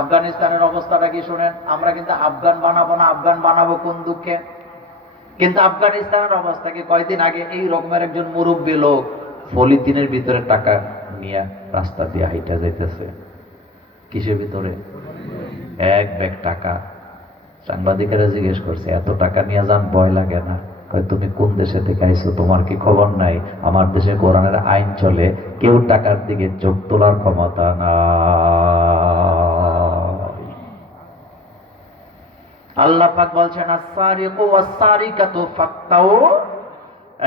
আফগানিস্তানের অবস্থাটা কি শুনেন। আমরা কিন্তু আফগান বানাবো না, আফগান বানাবো কোন দুঃখে। কিন্তু আফগানিস্তানের অবস্থা কি, কয়েকদিন আগে এই রকমের একজন মুরব্বী লোক পলিথিনের ভিতরে টাকা নিয়ে রাস্তা দিয়ে হাইটা যাইতেছে। কিসের ভিতরে? 1 ব্যাগ টাকা। সাংবাদিকেরা জিজ্ঞেস করছে, এত টাকা নিয়ে যান, ভয় লাগে না? তুমি কোন দেশে থেকে আইছো, তোমার কি খবর নাই? আমার দেশে কোরআনের আইন চলে, কেউ টাকার দিকে চোখ তোলার ক্ষমতা না। আল্লাহ পাক বলছেন, আস-সারিকু ওয়াস-সারিকাতু ফাক্তাউ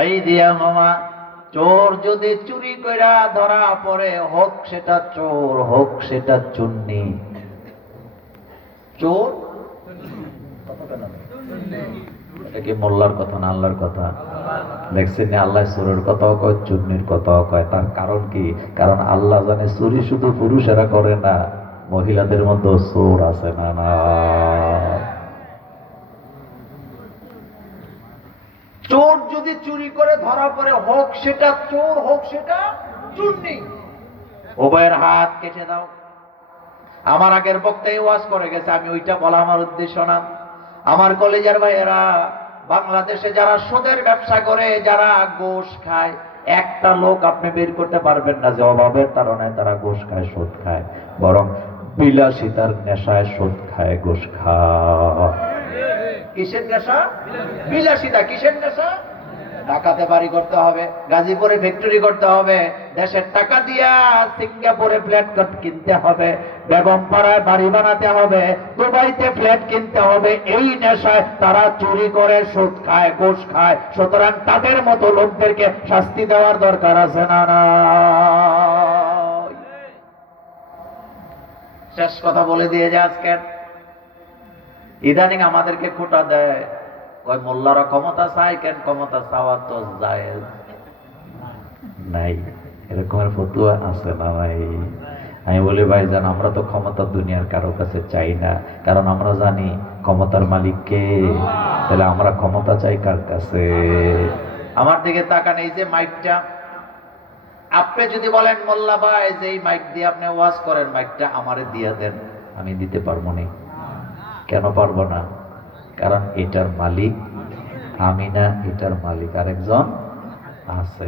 আইদিয়াহুমা। চোর যদি চুরি কইরা ধরা পড়ে, হোক সেটা চোর, হোক সেটা চুন্নি। চোর এটা কি মোল্লার কথা না আল্লাহর কথা? দেখছেন না, আল্লাহ চোরের কথাও কয়, চুন্নির কথাও কয়। তার কারণ কি? কারণ আল্লাহ জানে চুরি শুধু পুরুষেরা করে না, মহিলাদের মধ্যে চোর আছে না না? চোর যদি চুরি করে ধরা পড়ে, হোক সেটা চোর হোক সেটা চুন্নি, উভয়ের হাত কেটে দাও। আমার আগের বক্তাই ওয়াজ করে গেছে, আমি ওইটা বলা আমার উদ্দেশ্য না। আমার কলেজের ভাইয়েরা, বাংলাদেশে যারা সুদের ব্যবসা করে, যারা ঘুষ খায়, একটা লোক আপনি বের করতে পারবেন না যে অভাবের তাড়নায় তারা ঘুষ খায়, সুদ খায়। বরং বিলাসিতার নেশায় সুদ খায়, ঘুষ খায়। কিসের নেশা? বিলাসিতা। কিসের নেশা? ঢাকাতে বাড়ি করতে হবে, গাজীপুরে ফ্যাক্টরি করতে হবে, দেশের টাকা দিয়া সিঙ্গাপুরে ফ্ল্যাট কিনতে হবে, বেগমপাড়ায় বাড়ি বানাতে হবে, দুবাইতে ফ্ল্যাট কিনতে হবে। এই নেশায় তারা চুরি করে, সুদ খায়, ঘুষ খায়। সুতরাং তাদের মতো লোকদেরকে শাস্তি দেওয়ার দরকার আছে না না? শেষ কথা বলে দিয়ে যে আজকে ইদানিং আমাদেরকে খোটা দেয়, কয় মোল্লারা ক্ষমতা চায় কেন? ক্ষমতা চাওয়া তো জায়েজ নাই, এরকমের ফতুয়া আছে না ভাই? আমি বলি ভাইজান, আমরা তো ক্ষমতা দুনিয়ার কারো কাছে চাই না, কারণ আমরা জানি ক্ষমতার মালিক কে। তাহলে আমরা ক্ষমতা চাই কার কাছে? আমার দিকে তাকান, এই যে মাইকটা, আপনি যদি বলেন মোল্লা ভাই যে এই মাইক দিয়ে আপনি ওয়াজ করেন, মাইকটা আমারে দিয়ে দেন, আমি দিতে পারবো না। কেন পারবো না? কারণ এটার মালিক আমি না, এটার মালিক আরেকজন আছে।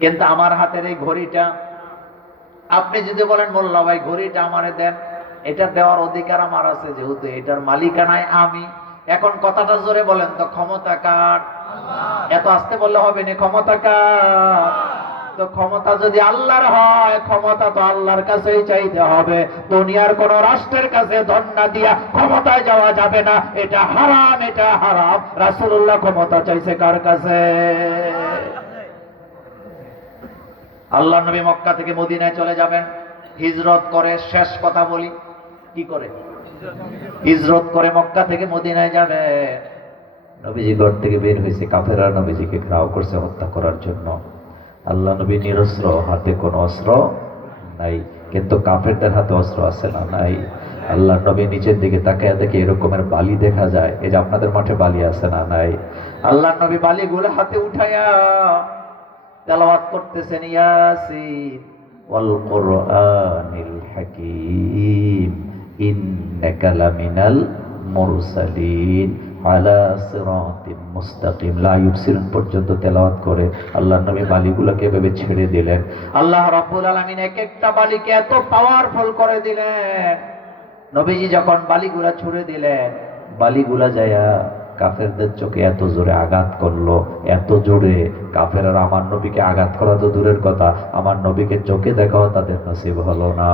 কিন্তু আমার হাতের এই ঘড়িটা, আপনি যদি বলেন মোল্লা ভাই ঘড়িটা আমারে দেন, এটা দেওয়ার অধিকার আমার আছে, যেহেতু এটার মালিকানায় আমি। এখন কথাটা জোরে বলেন তো, ক্ষমতা কার? এত আস্তে বললে হবে না, ক্ষমতা কার? তো ক্ষমতা যদি আল্লাহর হয়, ক্ষমতা তো আল্লাহর কাছেই চাইতে হবে। দুনিয়ার কোন রাষ্ট্রের কাছে ধন্না দিয়া ক্ষমতায় যাওয়া যাবে না, এটা হারাম, এটা হারাম। রাসূলুল্লাহ ক্ষমতা চাইছে কার কাছে? আল্লাহ নবী মক্কা থেকে মদিনায় চলে যাবেন, হিজরত করে। শেষ কথা বলি, কি করে হিজরত করে মক্কা থেকে মদিনায় যাবে? নবীজি ঘর থেকে বের হয়েছে, কাফেররা নবীজিকে ঘেরাও করছে হত্যা করার জন্য। আল্লাহ নবী নিরস্ত্র, হাতে কোনো অস্ত্র নাই, কিন্তু কাফেরদের হাতে অস্ত্র আছে না নাই? আল্লাহ নবী নিচের দিকে তাকায় দেখে এরকমের বালি দেখা যায়, এই যে আপনাদের মাঠে বালি আছে না নাই? আল্লাহ নবী বালিগুলো হাতে উঠায়া তেলাওয়াত করতেছেন, ইয়াসিন ওয়াল কুরআনিল হাকীম ইন্নাকা লামিনাল মুরসালিন আলা সিরাতিম মুস্তাকিম লা ইউবসিরুন পর্যন্ত তেলাওয়াত করে আল্লাহ নবী বালিগুলোকে এভাবে ছেড়ে দিলেন। আল্লাহ রাব্বুল আলামিন এক একটা বালিকে এত পাওয়ারফুল করে দিলেন। নবীজি যখন বালিগুলা ছুড়ে দিলেন, বালিগুলা যায়া কাফেরদের চোখে এত জোরে আঘাত করলো, এত জোরে, কাফেররা আমার নবীকে আঘাত করা তো দূরের কথা, আমার নবীকে চোখে দেখাও তাদের নসিব হলো না।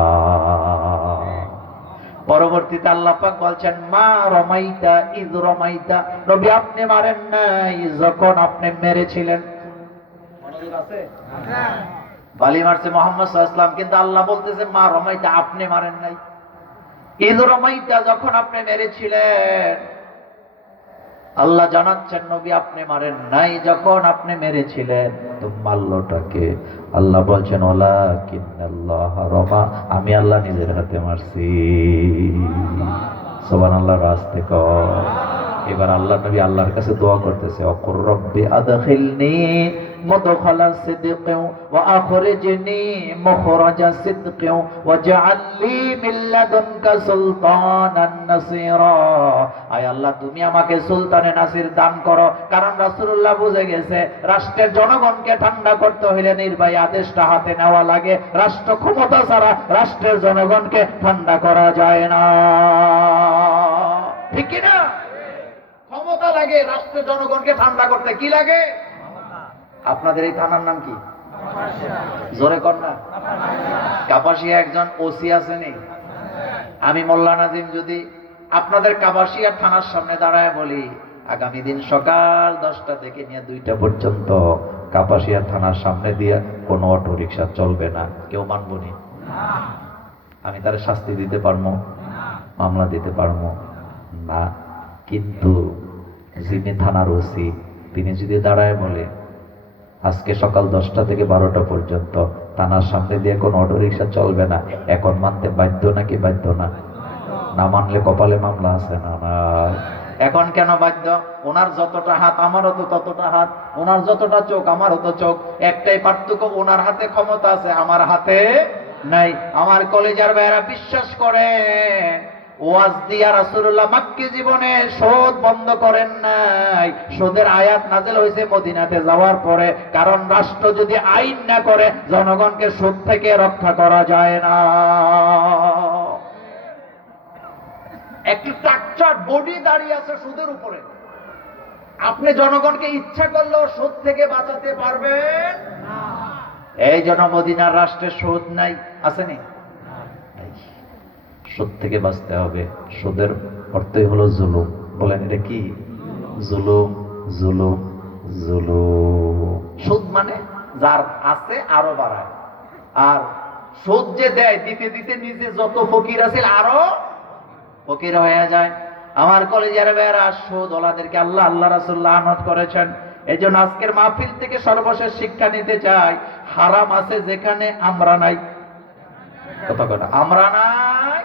পরবর্তীতে আল্লাহ পাক বলছেন, মা রমাইতা ইয রমাইতা, নবী আপনি মারেন নাই যখন আপনি মেরেছিলেন। মনোযোগ আছে? বালি মারছে মুহাম্মদ সাল্লাল্লাহু আলাইহি ওয়াসাল্লাম, কিন্তু আল্লাহ বলতেছে মা রমাইতা, আপনি মারেন নাই। ইয রমাইতা, যখন আপনি মেরেছিলেন। আল্লাহ জানাচ্ছেন নবী আপনি মারেন নাই যখন আপনি মেরেছিলেন। তো মারলোটাকে? আল্লাহ বলছেন ওয়ালাকিন্নাল্লাহ রমা, আমি আল্লাহ নিজের হাতে মারছি। সুবহানাল্লাহ, রাস্তে কর। এবার আল্লাহ নবী আল্লাহর কাছে দোয়া করতেছে, অকুর রব্বি আদখিলনি মুদখালা সিদকিন ওয়া আখরিজনি মুখরাজা সিদকিন ওয়াজআল লি মিন লাদুনকা সুলতানান নাসীরা। আয় আল্লাহ, তুমি আমাকে সুলতানে নাসির দান করো। কারণ রাসূলুল্লাহ বুঝে গেছে, রাষ্ট্রের জনগণকে ঠান্ডা করতে হলে নির্বাহী আদেশটা হাতে নেওয়া লাগে। রাষ্ট্র ক্ষমতা ছাড়া রাষ্ট্রের জনগণকে ঠান্ডা করা যায় না, ঠিক কি না? ক্ষমতা লাগে রাষ্ট্রের জনগণকে ঠান্ডা করতে। কি লাগে? আপনাদের এই থানার নাম কি? জোরে কর না। কাপাসিয়া একজন ওসি আছে নেই? আমি মোল্লা নাজিম যদি আপনাদের কাপাসিয়া থানার সামনে দাঁড়ায় বলি, আগামী দিন সকাল 10টা থেকে নিয়ে 2টা পর্যন্ত কাপাসিয়া থানার সামনে দিয়ে কোনো অটো রিক্সা চলবে না, কেউ মানবো নি? আমি তার শাস্তি দিতে পারবো? মামলা দিতে পারবো না। কিন্তু যিনি থানার ওসি, তিনি যদি দাঁড়ায় বলে আজকে সকাল 10টা থেকে 12টা পর্যন্ত থানার সামনে দিয়ে কোনো অটো রিক্সা চলবে না। এখন মানতে বাধ্য নাকি বাধ্য না? না মানলে কপালে মামলা আছে না? না। এখন কেন বাধ্য? ওনার যতটা হাত আমারও তো ততটা হাত, ওনার যতটা চোখ আমারও তো চোখ। একটাই পার্থক্য, ওনার হাতে ক্ষমতা আছে, আমার হাতে নাই। আমার কলেজার ভাইয়েরা বিশ্বাস করে, ওয়াজ দিয়া রাসূলুল্লাহ মক্কি জীবনে সুদ বন্ধ করেন নাই। সুদের আয়াত নাযিল হয়েছে মদিনাতে যাওয়ার পরে, কারণ রাষ্ট্র যদি আইন না করে জনগণকে সুদ থেকে রক্ষা করা যায় না। একটি স্ট্রাকচার বডি দাঁড়িয়ে আছে সুদের উপরে। আপনি জনগণকে ইচ্ছা করলেও সুদ থেকে বাঁচাতে পারবেন না। এই জন্য মদিনার রাষ্ট্রে সুদ নাই, আসেনি? সুদ থেকে বাঁচতে হবে। সুদের অর্থই হলো জুলুম। বলেন এটা কি? জুলুম, জুলুম, জুলুম। সুদ মানে যার আছে আরো বাড়ায়, আর সুদ যে দেয় দিতে দিতে নিজে যত ফকির আছে আরো ফকির হয়ে যায়। আমার কলেজের ভাইয়েরা, সুদ ওলাদেরকে আল্লাহ আল্লাহ রাসূল লানত করেছেন। এই জন্য আজকের মাহফিল থেকে সর্বশেষ শিক্ষা নিতে চাই, হারাম আছে যেখানে আমরা নাই। কথা কথা, আমরা নাই।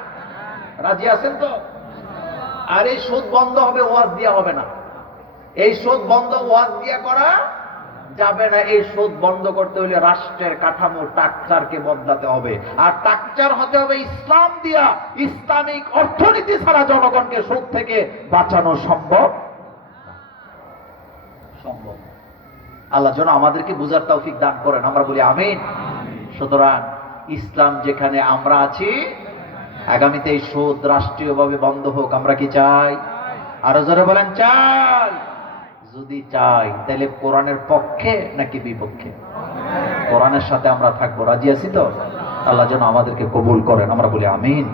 রাজি আছেন তো? আর এই সুদ বন্ধ হবে, ওয়াজ দিয়া হবে না। এই সুদ বন্ধ ওয়াজ দিয়া করা যাবে না। এই সুদ বন্ধ করতে হলে রাষ্ট্রের কাঠামো স্ট্রাকচারকে বদলাতে হবে, আর স্ট্রাকচার হতে হবে ইসলাম দিয়া। ইসলামিক অর্থনীতি ছাড়া জনগণকে সুদ থেকে বাঁচানো সম্ভব সম্ভব। আল্লাহ যেন আমাদেরকে বুঝার তৌফিক দান করেন, আমরা বলি আমিন। সুতরাং ইসলাম যেখানে আমরা আছি, আগামীতে এই সুদ রাষ্ট্রীয়ভাবে বন্ধ হোক, আমরা কি চাই? আরো জোরে বলেন চাই। যদি চাই তাহলে কোরআনের পক্ষে নাকি বিপক্ষে? কোরআনের সাথে আমরা থাকবো। রাজি আছি তো? আল্লাহ যেন আমাদেরকে কবুল করেন, আমরা বলি আমিন।